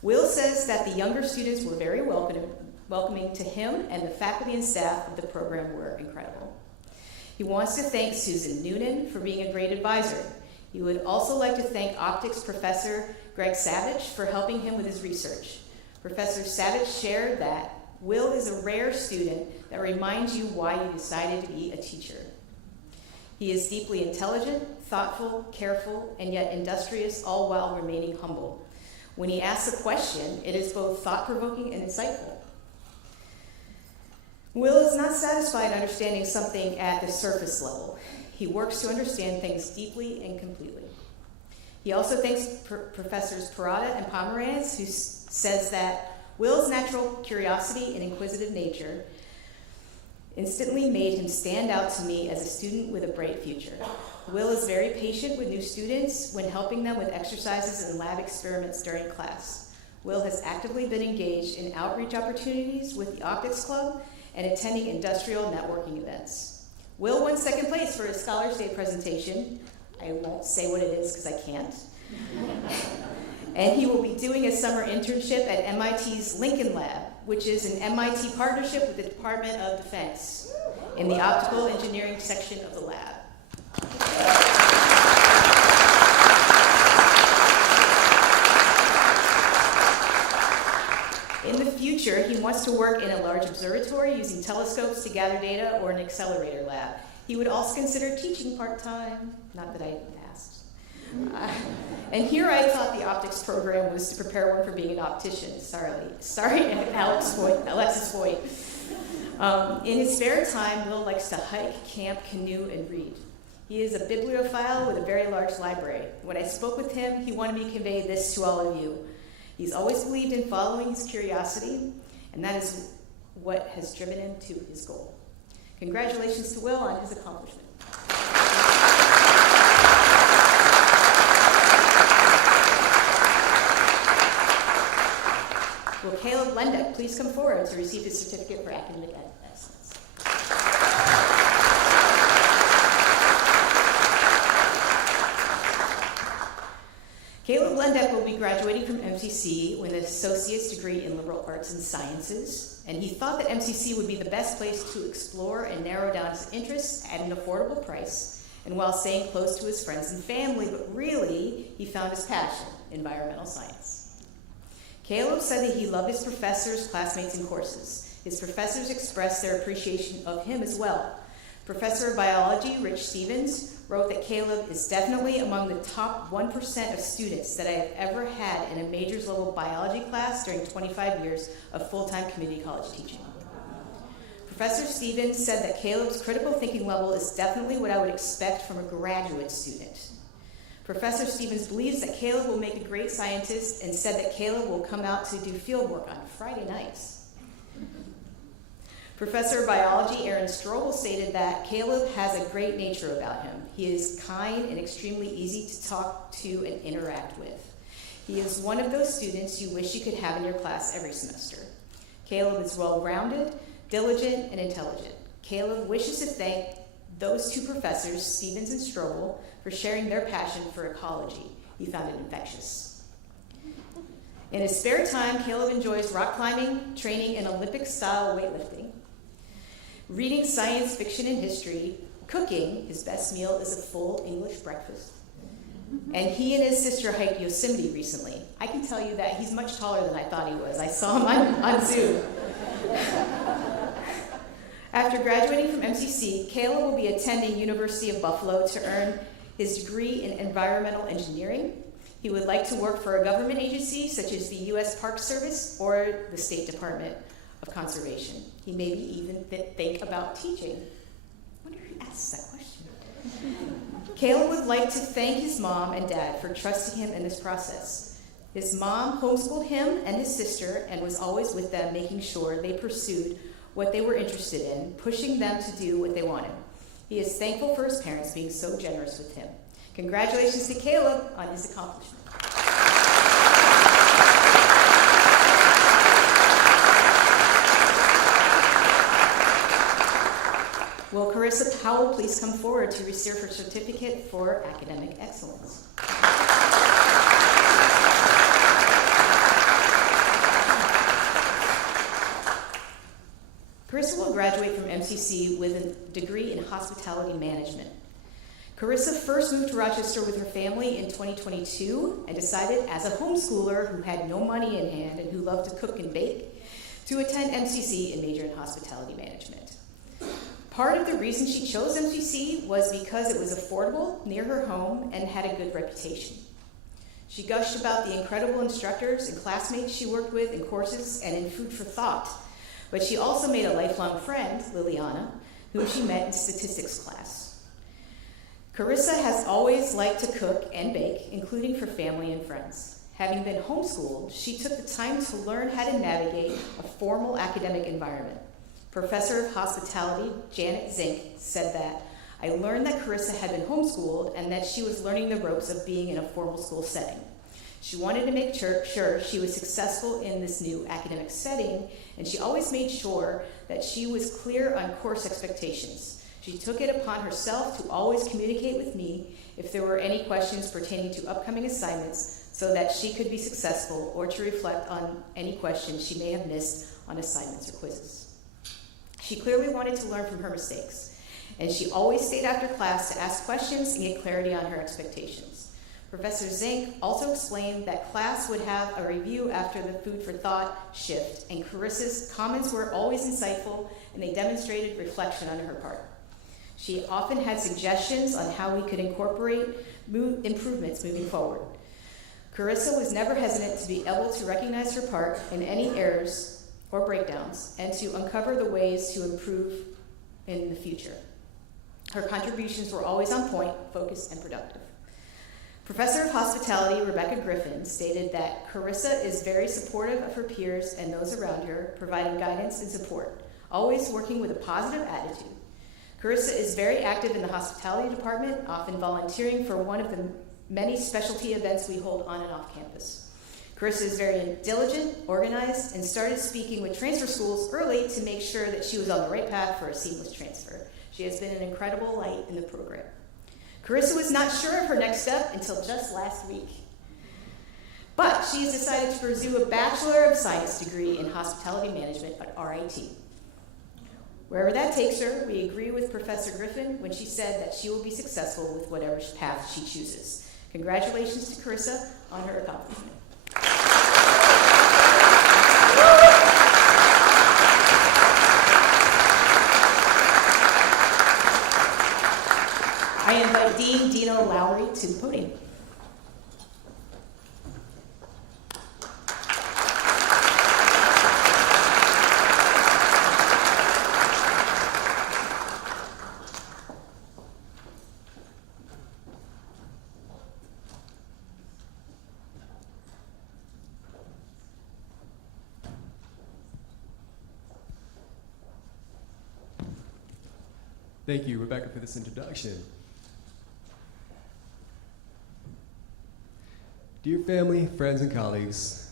Will says that the younger students were very welcoming to him, and the faculty and staff of the program were incredible. He wants to thank Susan Noonan for being a great advisor. He would also like to thank optics professor Greg Savage for helping him with his research. Professor Savage shared that Will is a rare student that reminds you why you decided to be a teacher. He is deeply intelligent, thoughtful, careful, and yet industrious, all while remaining humble. When he asks a question, it is both thought-provoking and insightful. Will is not satisfied understanding something at the surface level. He works to understand things deeply and completely. He also thanks Professors Parada and Pomeranz, who says that Will's natural curiosity and inquisitive nature instantly made him stand out to me as a student with a bright future. Will is very patient with new students when helping them with exercises and lab experiments during class. Will has actively been engaged in outreach opportunities with the Optics Club and attending industrial networking events. Will won second place for his Scholars Day presentation. I won't say what it is because I can't. And he will be doing a summer internship at MIT's Lincoln Lab, which is an MIT partnership with the Department of Defense in the optical engineering section of the lab. In the future, he wants to work in a large observatory using telescopes to gather data or an accelerator lab. He would also consider teaching part-time, not that I asked. And here I thought the optics program was to prepare one for being an optician. Sorry, Alexis Foyt. In his spare time, Will likes to hike, camp, canoe, and read. He is a bibliophile with a very large library. When I spoke with him, he wanted me to convey this to all of you. He's always believed in following his curiosity, and that is what has driven him to his goal. Congratulations to Will on his accomplishment. Will Caleb Lendeck please come forward to receive his certificate for academic excellence? Caleb Lendeck will be graduating from MCC with an associate's degree in liberal arts and sciences, and he thought that MCC would be the best place to explore and narrow down his interests at an affordable price, and while staying close to his friends and family, but really, he found his passion, environmental science. Caleb said that he loved his professors, classmates, and courses. His professors expressed their appreciation of him as well. Professor of biology, Rich Stevens, wrote that Caleb is definitely among the top 1% of students that I have ever had in a majors level biology class during 25 years of full-time community college teaching. Professor Stevens said that Caleb's critical thinking level is definitely what I would expect from a graduate student. Professor Stevens believes that Caleb will make a great scientist and said that Caleb will come out to do field work on Friday nights. Professor of Biology Aaron Strobel stated that Caleb has a great nature about him. He is kind and extremely easy to talk to and interact with. He is one of those students you wish you could have in your class every semester. Caleb is well-rounded, diligent, and intelligent. Caleb wishes to thank those two professors, Stevens and Strobel, for sharing their passion for ecology. He found it infectious. In his spare time, Caleb enjoys rock climbing, training in Olympic-style weightlifting, reading science fiction and history, cooking. His best meal is a full English breakfast. And he and his sister hiked Yosemite recently. I can tell you that he's much taller than I thought he was. I saw him on Zoom. After graduating from MCC, Caleb will be attending University of Buffalo to earn his degree in environmental engineering. He would like to work for a government agency such as the U.S. Park Service or the State Department of Conservation. He maybe even think about teaching. I wonder who asked that question. Caleb would like to thank his mom and dad for trusting him in this process. His mom homeschooled him and his sister and was always with them, making sure they pursued what they were interested in, pushing them to do what they wanted. He is thankful for his parents being so generous with him. Congratulations to Caleb on his accomplishment. Will Carissa Powell please come forward to receive her certificate for academic excellence? Carissa will graduate from MCC with a degree in hospitality management. Carissa first moved to Rochester with her family in 2022 and decided, as a homeschooler who had no money in hand and who loved to cook and bake, to attend MCC and major in hospitality management. Part of the reason she chose MCC was because it was affordable, near her home, and had a good reputation. She gushed about the incredible instructors and classmates she worked with in courses and in food for thought, but she also made a lifelong friend, Liliana, whom she met in statistics class. Carissa has always liked to cook and bake, including for family and friends. Having been homeschooled, she took the time to learn how to navigate a formal academic environment. Professor of Hospitality, Janet Zink, said that, I learned that Carissa had been homeschooled and that she was learning the ropes of being in a formal school setting. She wanted to make sure she was successful in this new academic setting, and she always made sure that she was clear on course expectations. She took it upon herself to always communicate with me if there were any questions pertaining to upcoming assignments so that she could be successful, or to reflect on any questions she may have missed on assignments or quizzes. She clearly wanted to learn from her mistakes, and she always stayed after class to ask questions and get clarity on her expectations. Professor Zink also explained that class would have a review after the food for thought shift, and Carissa's comments were always insightful, and they demonstrated reflection on her part. She often had suggestions on how we could incorporate improvements moving forward. Carissa was never hesitant to be able to recognize her part in any errors or breakdowns, and to uncover the ways to improve in the future. Her contributions were always on point, focused, and productive. Professor of Hospitality Rebecca Griffin stated that Carissa is very supportive of her peers and those around her, providing guidance and support, always working with a positive attitude. Carissa is very active in the hospitality department, often volunteering for one of the many specialty events we hold on and off campus. Carissa is very diligent, organized, and started speaking with transfer schools early to make sure that she was on the right path for a seamless transfer. She has been an incredible light in the program. Carissa was not sure of her next step until just last week. But she has decided to pursue a Bachelor of Science degree in Hospitality Management at RIT. Wherever that takes her, we agree with Professor Griffin when she said that she will be successful with whatever path she chooses. Congratulations to Carissa on her accomplishment. I invite Dean Dino Lowry to the podium. Thank you, Rebecca, for this introduction. Dear family, friends, and colleagues,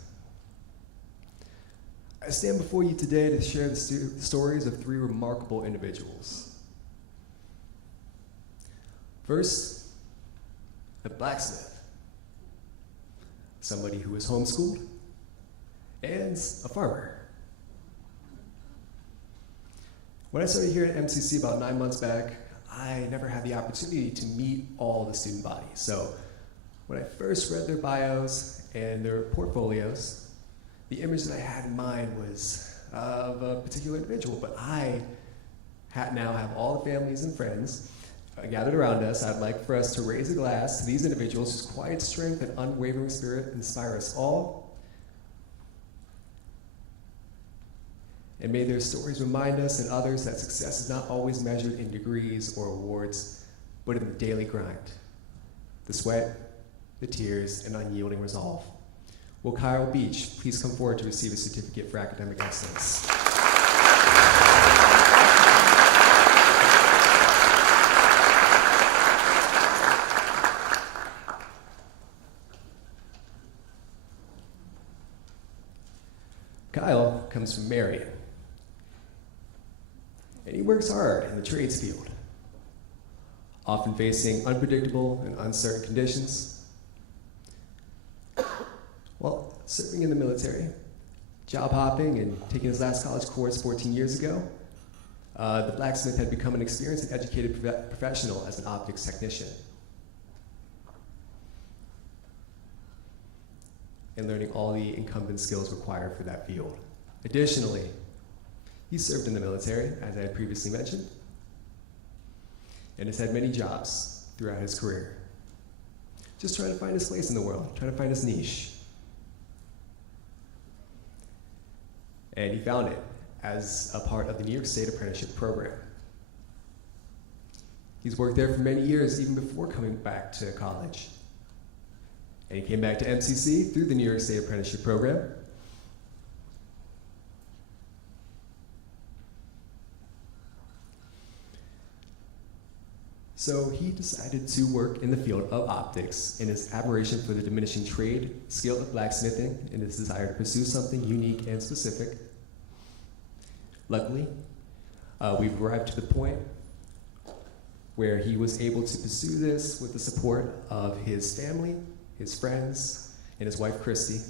I stand before you today to share the stories of three remarkable individuals. First, the blacksmith, somebody who was homeschooled, and a farmer. When I started here at MCC about 9 months back, I never had the opportunity to meet all the student body. So when I first read their bios and their portfolios, the image that I had in mind was of a particular individual, but I now have all the families and friends gathered around us. I'd like for us to raise a glass to these individuals whose quiet strength and unwavering spirit inspire us all. And may their stories remind us and others that success is not always measured in degrees or awards, but in the daily grind, the sweat, the tears, and unyielding resolve. Will Kyle Beach please come forward to receive a certificate for academic excellence? Kyle comes from Marion, and he works hard in the trades field, often facing unpredictable and uncertain conditions. While serving in the military, job hopping, and taking his last college course 14 years ago, the blacksmith had become an experienced and educated professional as an optics technician, and learning all the incumbent skills required for that field. Additionally, he served in the military, as I had previously mentioned, and has had many jobs throughout his career, just trying to find his place in the world, trying to find his niche. And he found it as a part of the New York State Apprenticeship Program. He's worked there for many years, even before coming back to college. And he came back to MCC through the New York State Apprenticeship Program. So he decided to work in the field of optics in his admiration for the diminishing trade skill of blacksmithing and his desire to pursue something unique and specific. Luckily, we've arrived to the point where he was able to pursue this with the support of his family, his friends, and his wife, Christy.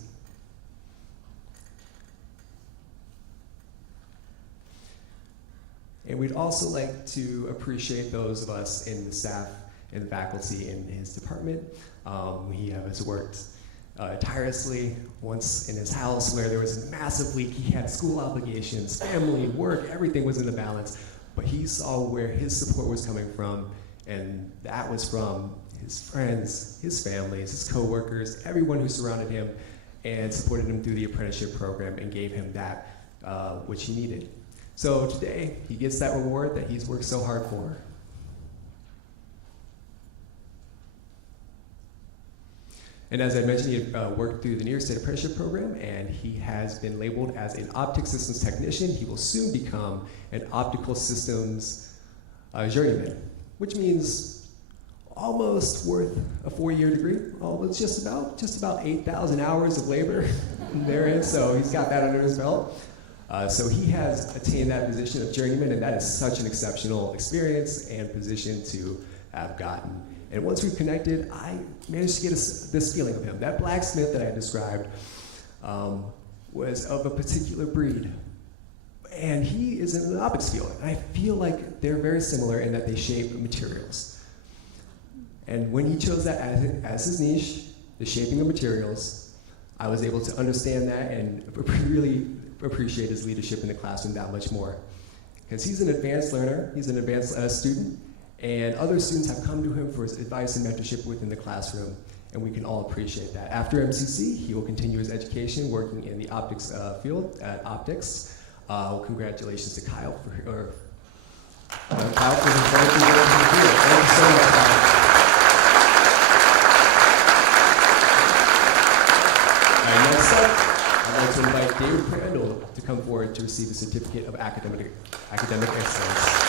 And we'd also like to appreciate those of us in the staff and faculty in his department. He has worked tirelessly once in his house where there was a massive leak. He had school obligations, family, work, everything was in the balance. But he saw where his support was coming from, and that was from his friends, his families, his coworkers, everyone who surrounded him and supported him through the apprenticeship program and gave him that which he needed. So today, he gets that reward that he's worked so hard for. And as I mentioned, he worked through the New York State Apprenticeship Program, and he has been labeled as an optic systems technician. He will soon become an optical systems journeyman, which means almost worth a 4-year degree. It's just about 8,000 hours of labor therein, so he's got that under his belt. So he has attained that position of journeyman, and that is such an exceptional experience and position to have gotten. And once we've connected, I managed to get this feeling of him. That blacksmith that I described was of a particular breed. And he is in an optics field. And I feel like they're very similar in that they shape materials. And when he chose that as his niche, the shaping of materials, I was able to understand that and really appreciate his leadership in the classroom that much more. Because he's an advanced learner, he's an advanced student, and other students have come to him for his advice and mentorship within the classroom, and we can all appreciate that. After MCC, he will continue his education working in the optics field at Optics. Congratulations to Kyle for his very Thank you so much, Kyle. All right, next up, I'd like to invite David Crandall to come forward to receive the Certificate of Academic Excellence.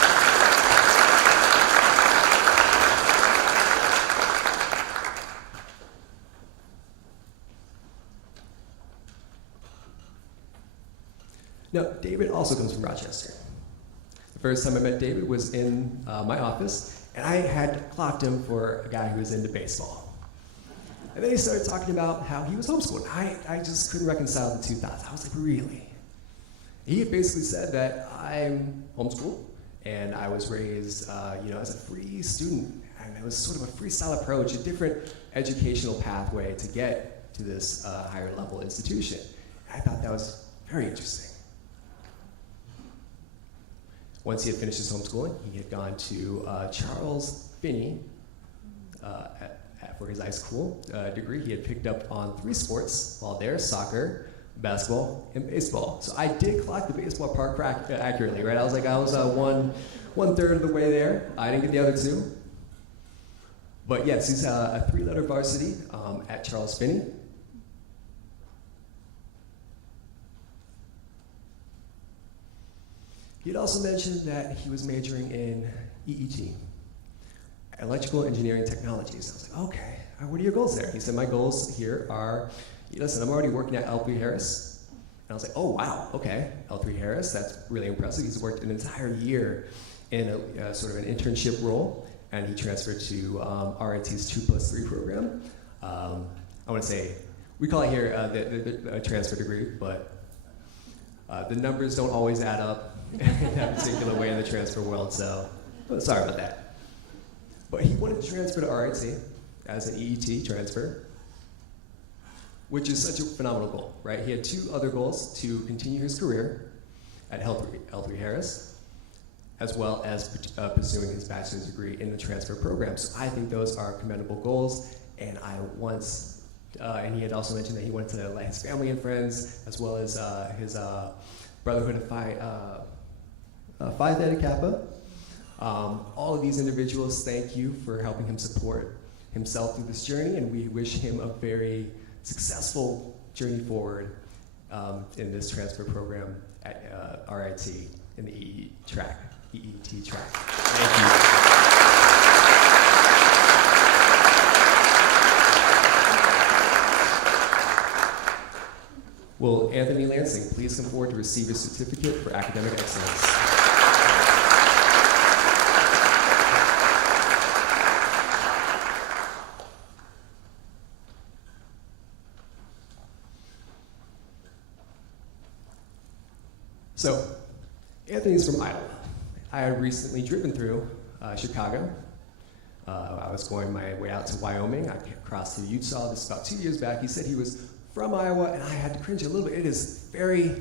Now, David also comes from Rochester. The first time I met David was in my office, and I had clocked him for a guy who was into baseball. And then he started talking about how he was homeschooled. I just couldn't reconcile the two thoughts. I was like, really? He had basically said that I'm homeschooled, and I was raised as a free student. And it was sort of a freestyle approach, a different educational pathway to get to this higher level institution. And I thought that was very interesting. Once he had finished his homeschooling, he had gone to Charles Finney for his high school degree. He had picked up on 3 sports while there: soccer, basketball, and baseball. So I did clock the baseball part accurately, right? I was 1/3 of the way there. I didn't get the other 2. But yes, he's a 3-letter varsity at Charles Finney. He had also mentioned that he was majoring in EET, Electrical Engineering Technologies. I was like, okay, what are your goals there? He said, my goals here are, listen, I'm already working at L3 Harris. And I was like, oh, wow, okay, L3 Harris, that's really impressive. He's worked an entire year in a sort of an internship role, and he transferred to RIT's 2+3 program. I want to say, we call it here the transfer degree, but the numbers don't always add up in that particular way in the transfer world, so sorry about that. But he wanted to transfer to RIT as an EET transfer, which is such a phenomenal goal, right? He had 2 other goals: to continue his career at L3 Harris, as well as pursuing his bachelor's degree in the transfer program. So I think those are commendable goals, and and he had also mentioned that he wanted to let his family and friends, as well as his Brotherhood of Phi Theta Kappa. All of these individuals, thank you for helping him support himself through this journey, and we wish him a very successful journey forward in this transfer program at RIT in the EET track. Thank you. Will Anthony Lansing please come forward to receive his certificate for academic excellence? So, Anthony's from Iowa. I had recently driven through Chicago. I was going my way out to Wyoming. I crossed to Utah. This is about 2 years back. He said he was from Iowa, and I had to cringe a little bit. It is very,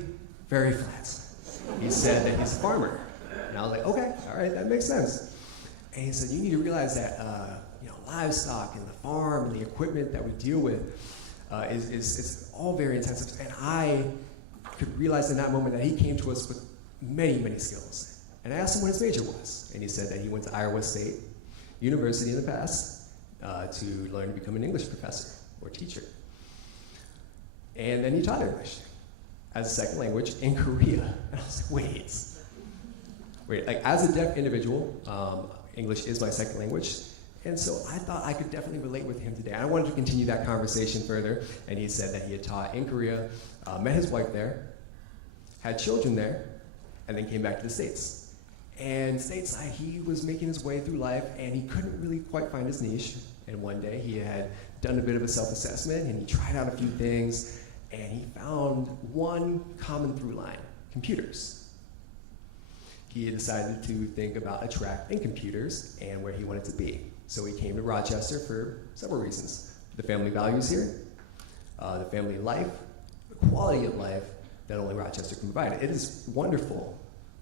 very flat. He said that he's a farmer. And I was like, okay, all right, that makes sense. And he said, you need to realize that livestock and the farm and the equipment that we deal with is all very intensive. And I could realize in that moment that he came to us with many, many skills. And I asked him what his major was. And he said that he went to Iowa State University in the past to learn to become an English professor or teacher. And then he taught English as a second language in Korea. And I was like, wait, like as a deaf individual, English is my second language. And so I thought I could definitely relate with him today. I wanted to continue that conversation further. And he said that he had taught in Korea, met his wife there, had children there, and then came back to the States. And stateside, he was making his way through life, and he couldn't really quite find his niche. And one day, he had done a bit of a self-assessment, and he tried out a few things, and he found one common through line: computers. He decided to think about a track in computers and where he wanted to be. So he came to Rochester for several reasons: the family values here, the family life, the quality of life that only Rochester can provide. It is wonderful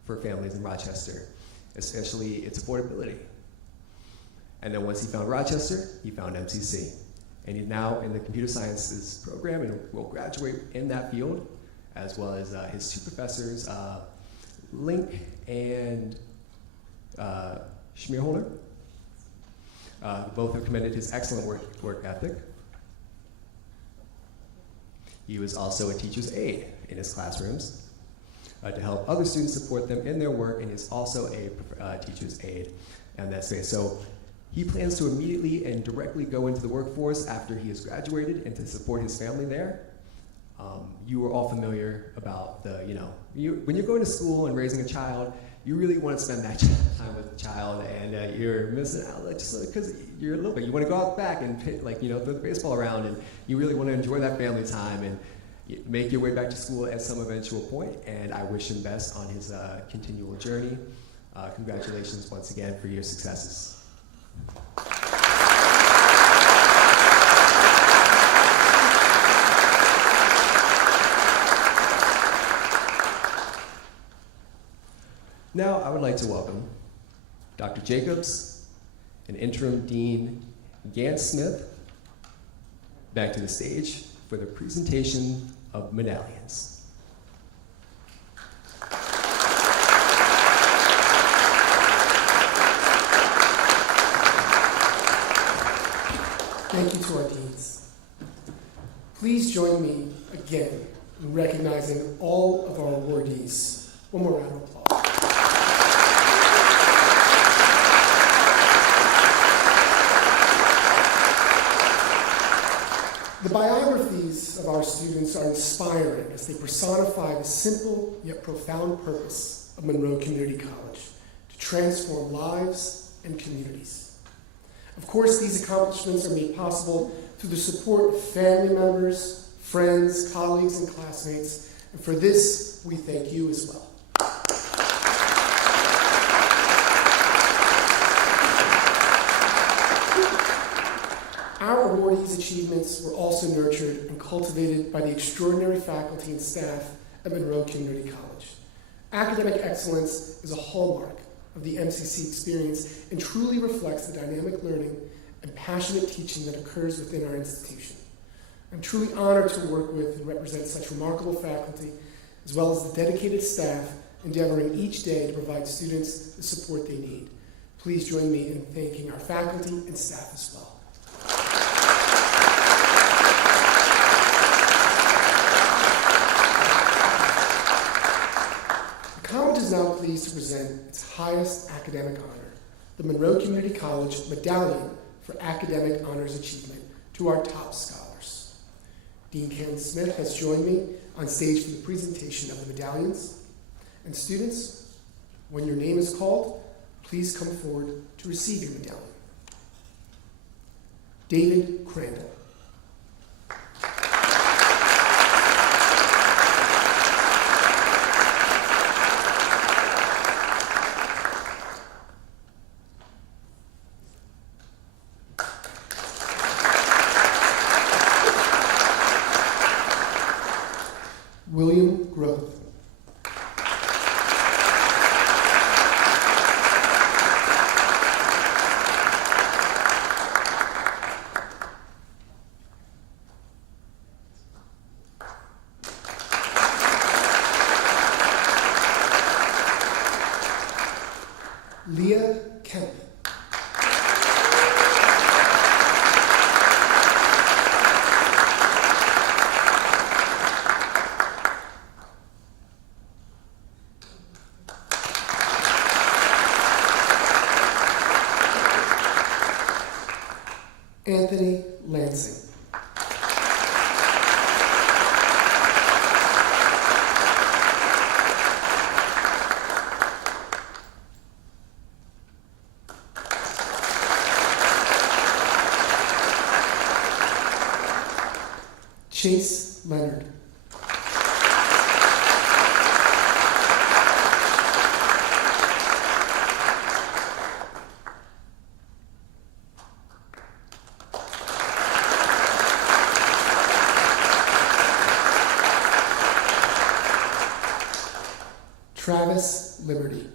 for families in Rochester, especially its affordability. And then once he found Rochester, he found MCC. And he's now in the computer sciences program and will graduate in that field, as well as his two professors, Link and Schmierholder. Both have commended his excellent work ethic. He was also a teacher's aide in his classrooms to help other students support them in their work, and he's also a teacher's aide in that space. So he plans to immediately and directly go into the workforce after he has graduated and to support his family there. You are all familiar about when you're going to school and raising a child, you really want to spend that time with the child, and you're missing out just because you're a little bit. You want to go out back and throw the baseball around, and you really want to enjoy that family time and make your way back to school at some eventual point. And I wish him best on his continual journey. Congratulations once again for your successes. Now I would like to welcome Dr. Jacobs and Interim Dean Gant Smith back to the stage for the presentation of medallions. Thank you to our deans. Please join me again in recognizing all of our awardees. One more round of applause. The biographies of our students are inspiring as they personify the simple yet profound purpose of Monroe Community College: to transform lives and communities. Of course, these accomplishments are made possible through the support of family members, friends, colleagues, and classmates, and for this, we thank you as well. Our awardees' achievements were also nurtured and cultivated by the extraordinary faculty and staff at Monroe Community College. Academic excellence is a hallmark of the MCC experience and truly reflects the dynamic learning and passionate teaching that occurs within our institution. I'm truly honored to work with and represent such remarkable faculty, as well as the dedicated staff endeavoring each day to provide students the support they need. Please join me in thanking our faculty and staff as well. The college is now pleased to present its highest academic honor, the Monroe Community College Medallion for Academic Honors Achievement, to our top scholars. Dean Ken Smith has joined me on stage for the presentation of the medallions. And students, when your name is called, please come forward to receive your medallion. David Crandall. Leah Kemp. Anthony Lansing. Chase Leonard. Travis Liberty.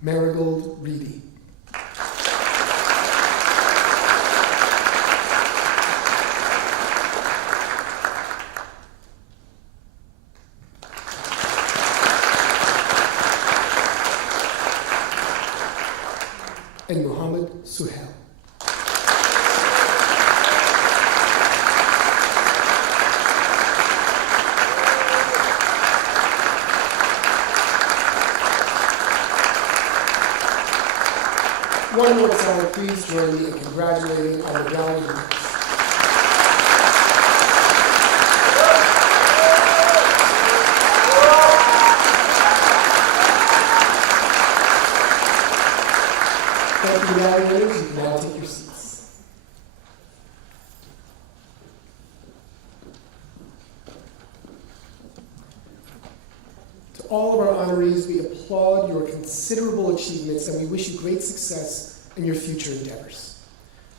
Marigold Reedy. And Muhammad Suhail. One more time, please join me in congratulating our medallion winners. Thank you, medallion winners. You can now take your seats. To all of our honorees, we applaud your considerable achievements and we wish you great success in your future endeavors.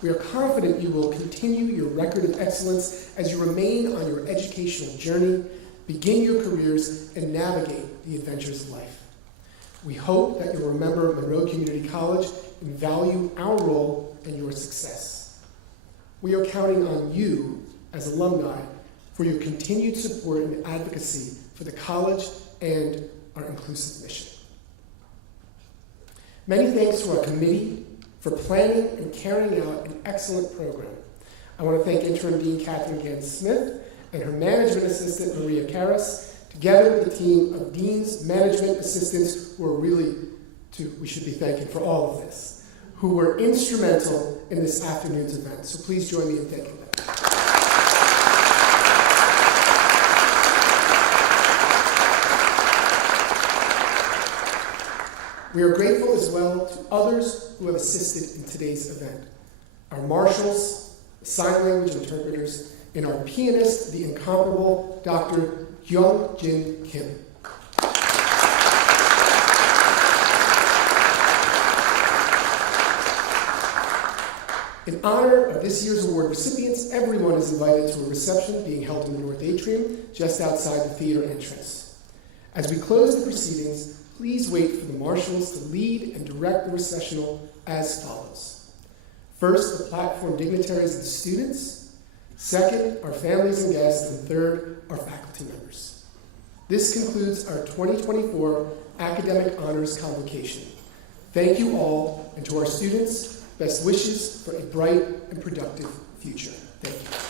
We are confident you will continue your record of excellence as you remain on your educational journey, begin your careers, and navigate the adventures of life. We hope that you'll remember Monroe Community College and value our role in your success. We are counting on you as alumni for your continued support and advocacy for the college and our inclusive mission. Many thanks to our committee for planning and carrying out an excellent program. I want to thank Interim Dean Catherine Gans-Smith and her management assistant, Maria Karras, together with the team of deans, management assistants, who are really, we should be thanking for all of this, who were instrumental in this afternoon's event. So please join me in thanking them. We are grateful as well to others who have assisted in today's event. Our marshals, sign language interpreters, and our pianist, the incomparable Dr. Young Jin Kim. In honor of this year's award recipients, everyone is invited to a reception being held in the North Atrium, just outside the theater entrance. As we close the proceedings, please wait for the marshals to lead and direct the recessional as follows. First, the platform dignitaries and students. Second, our families and guests. And third, our faculty members. This concludes our 2024 Academic Honors Convocation. Thank you all, and to our students, best wishes for a bright and productive future. Thank you.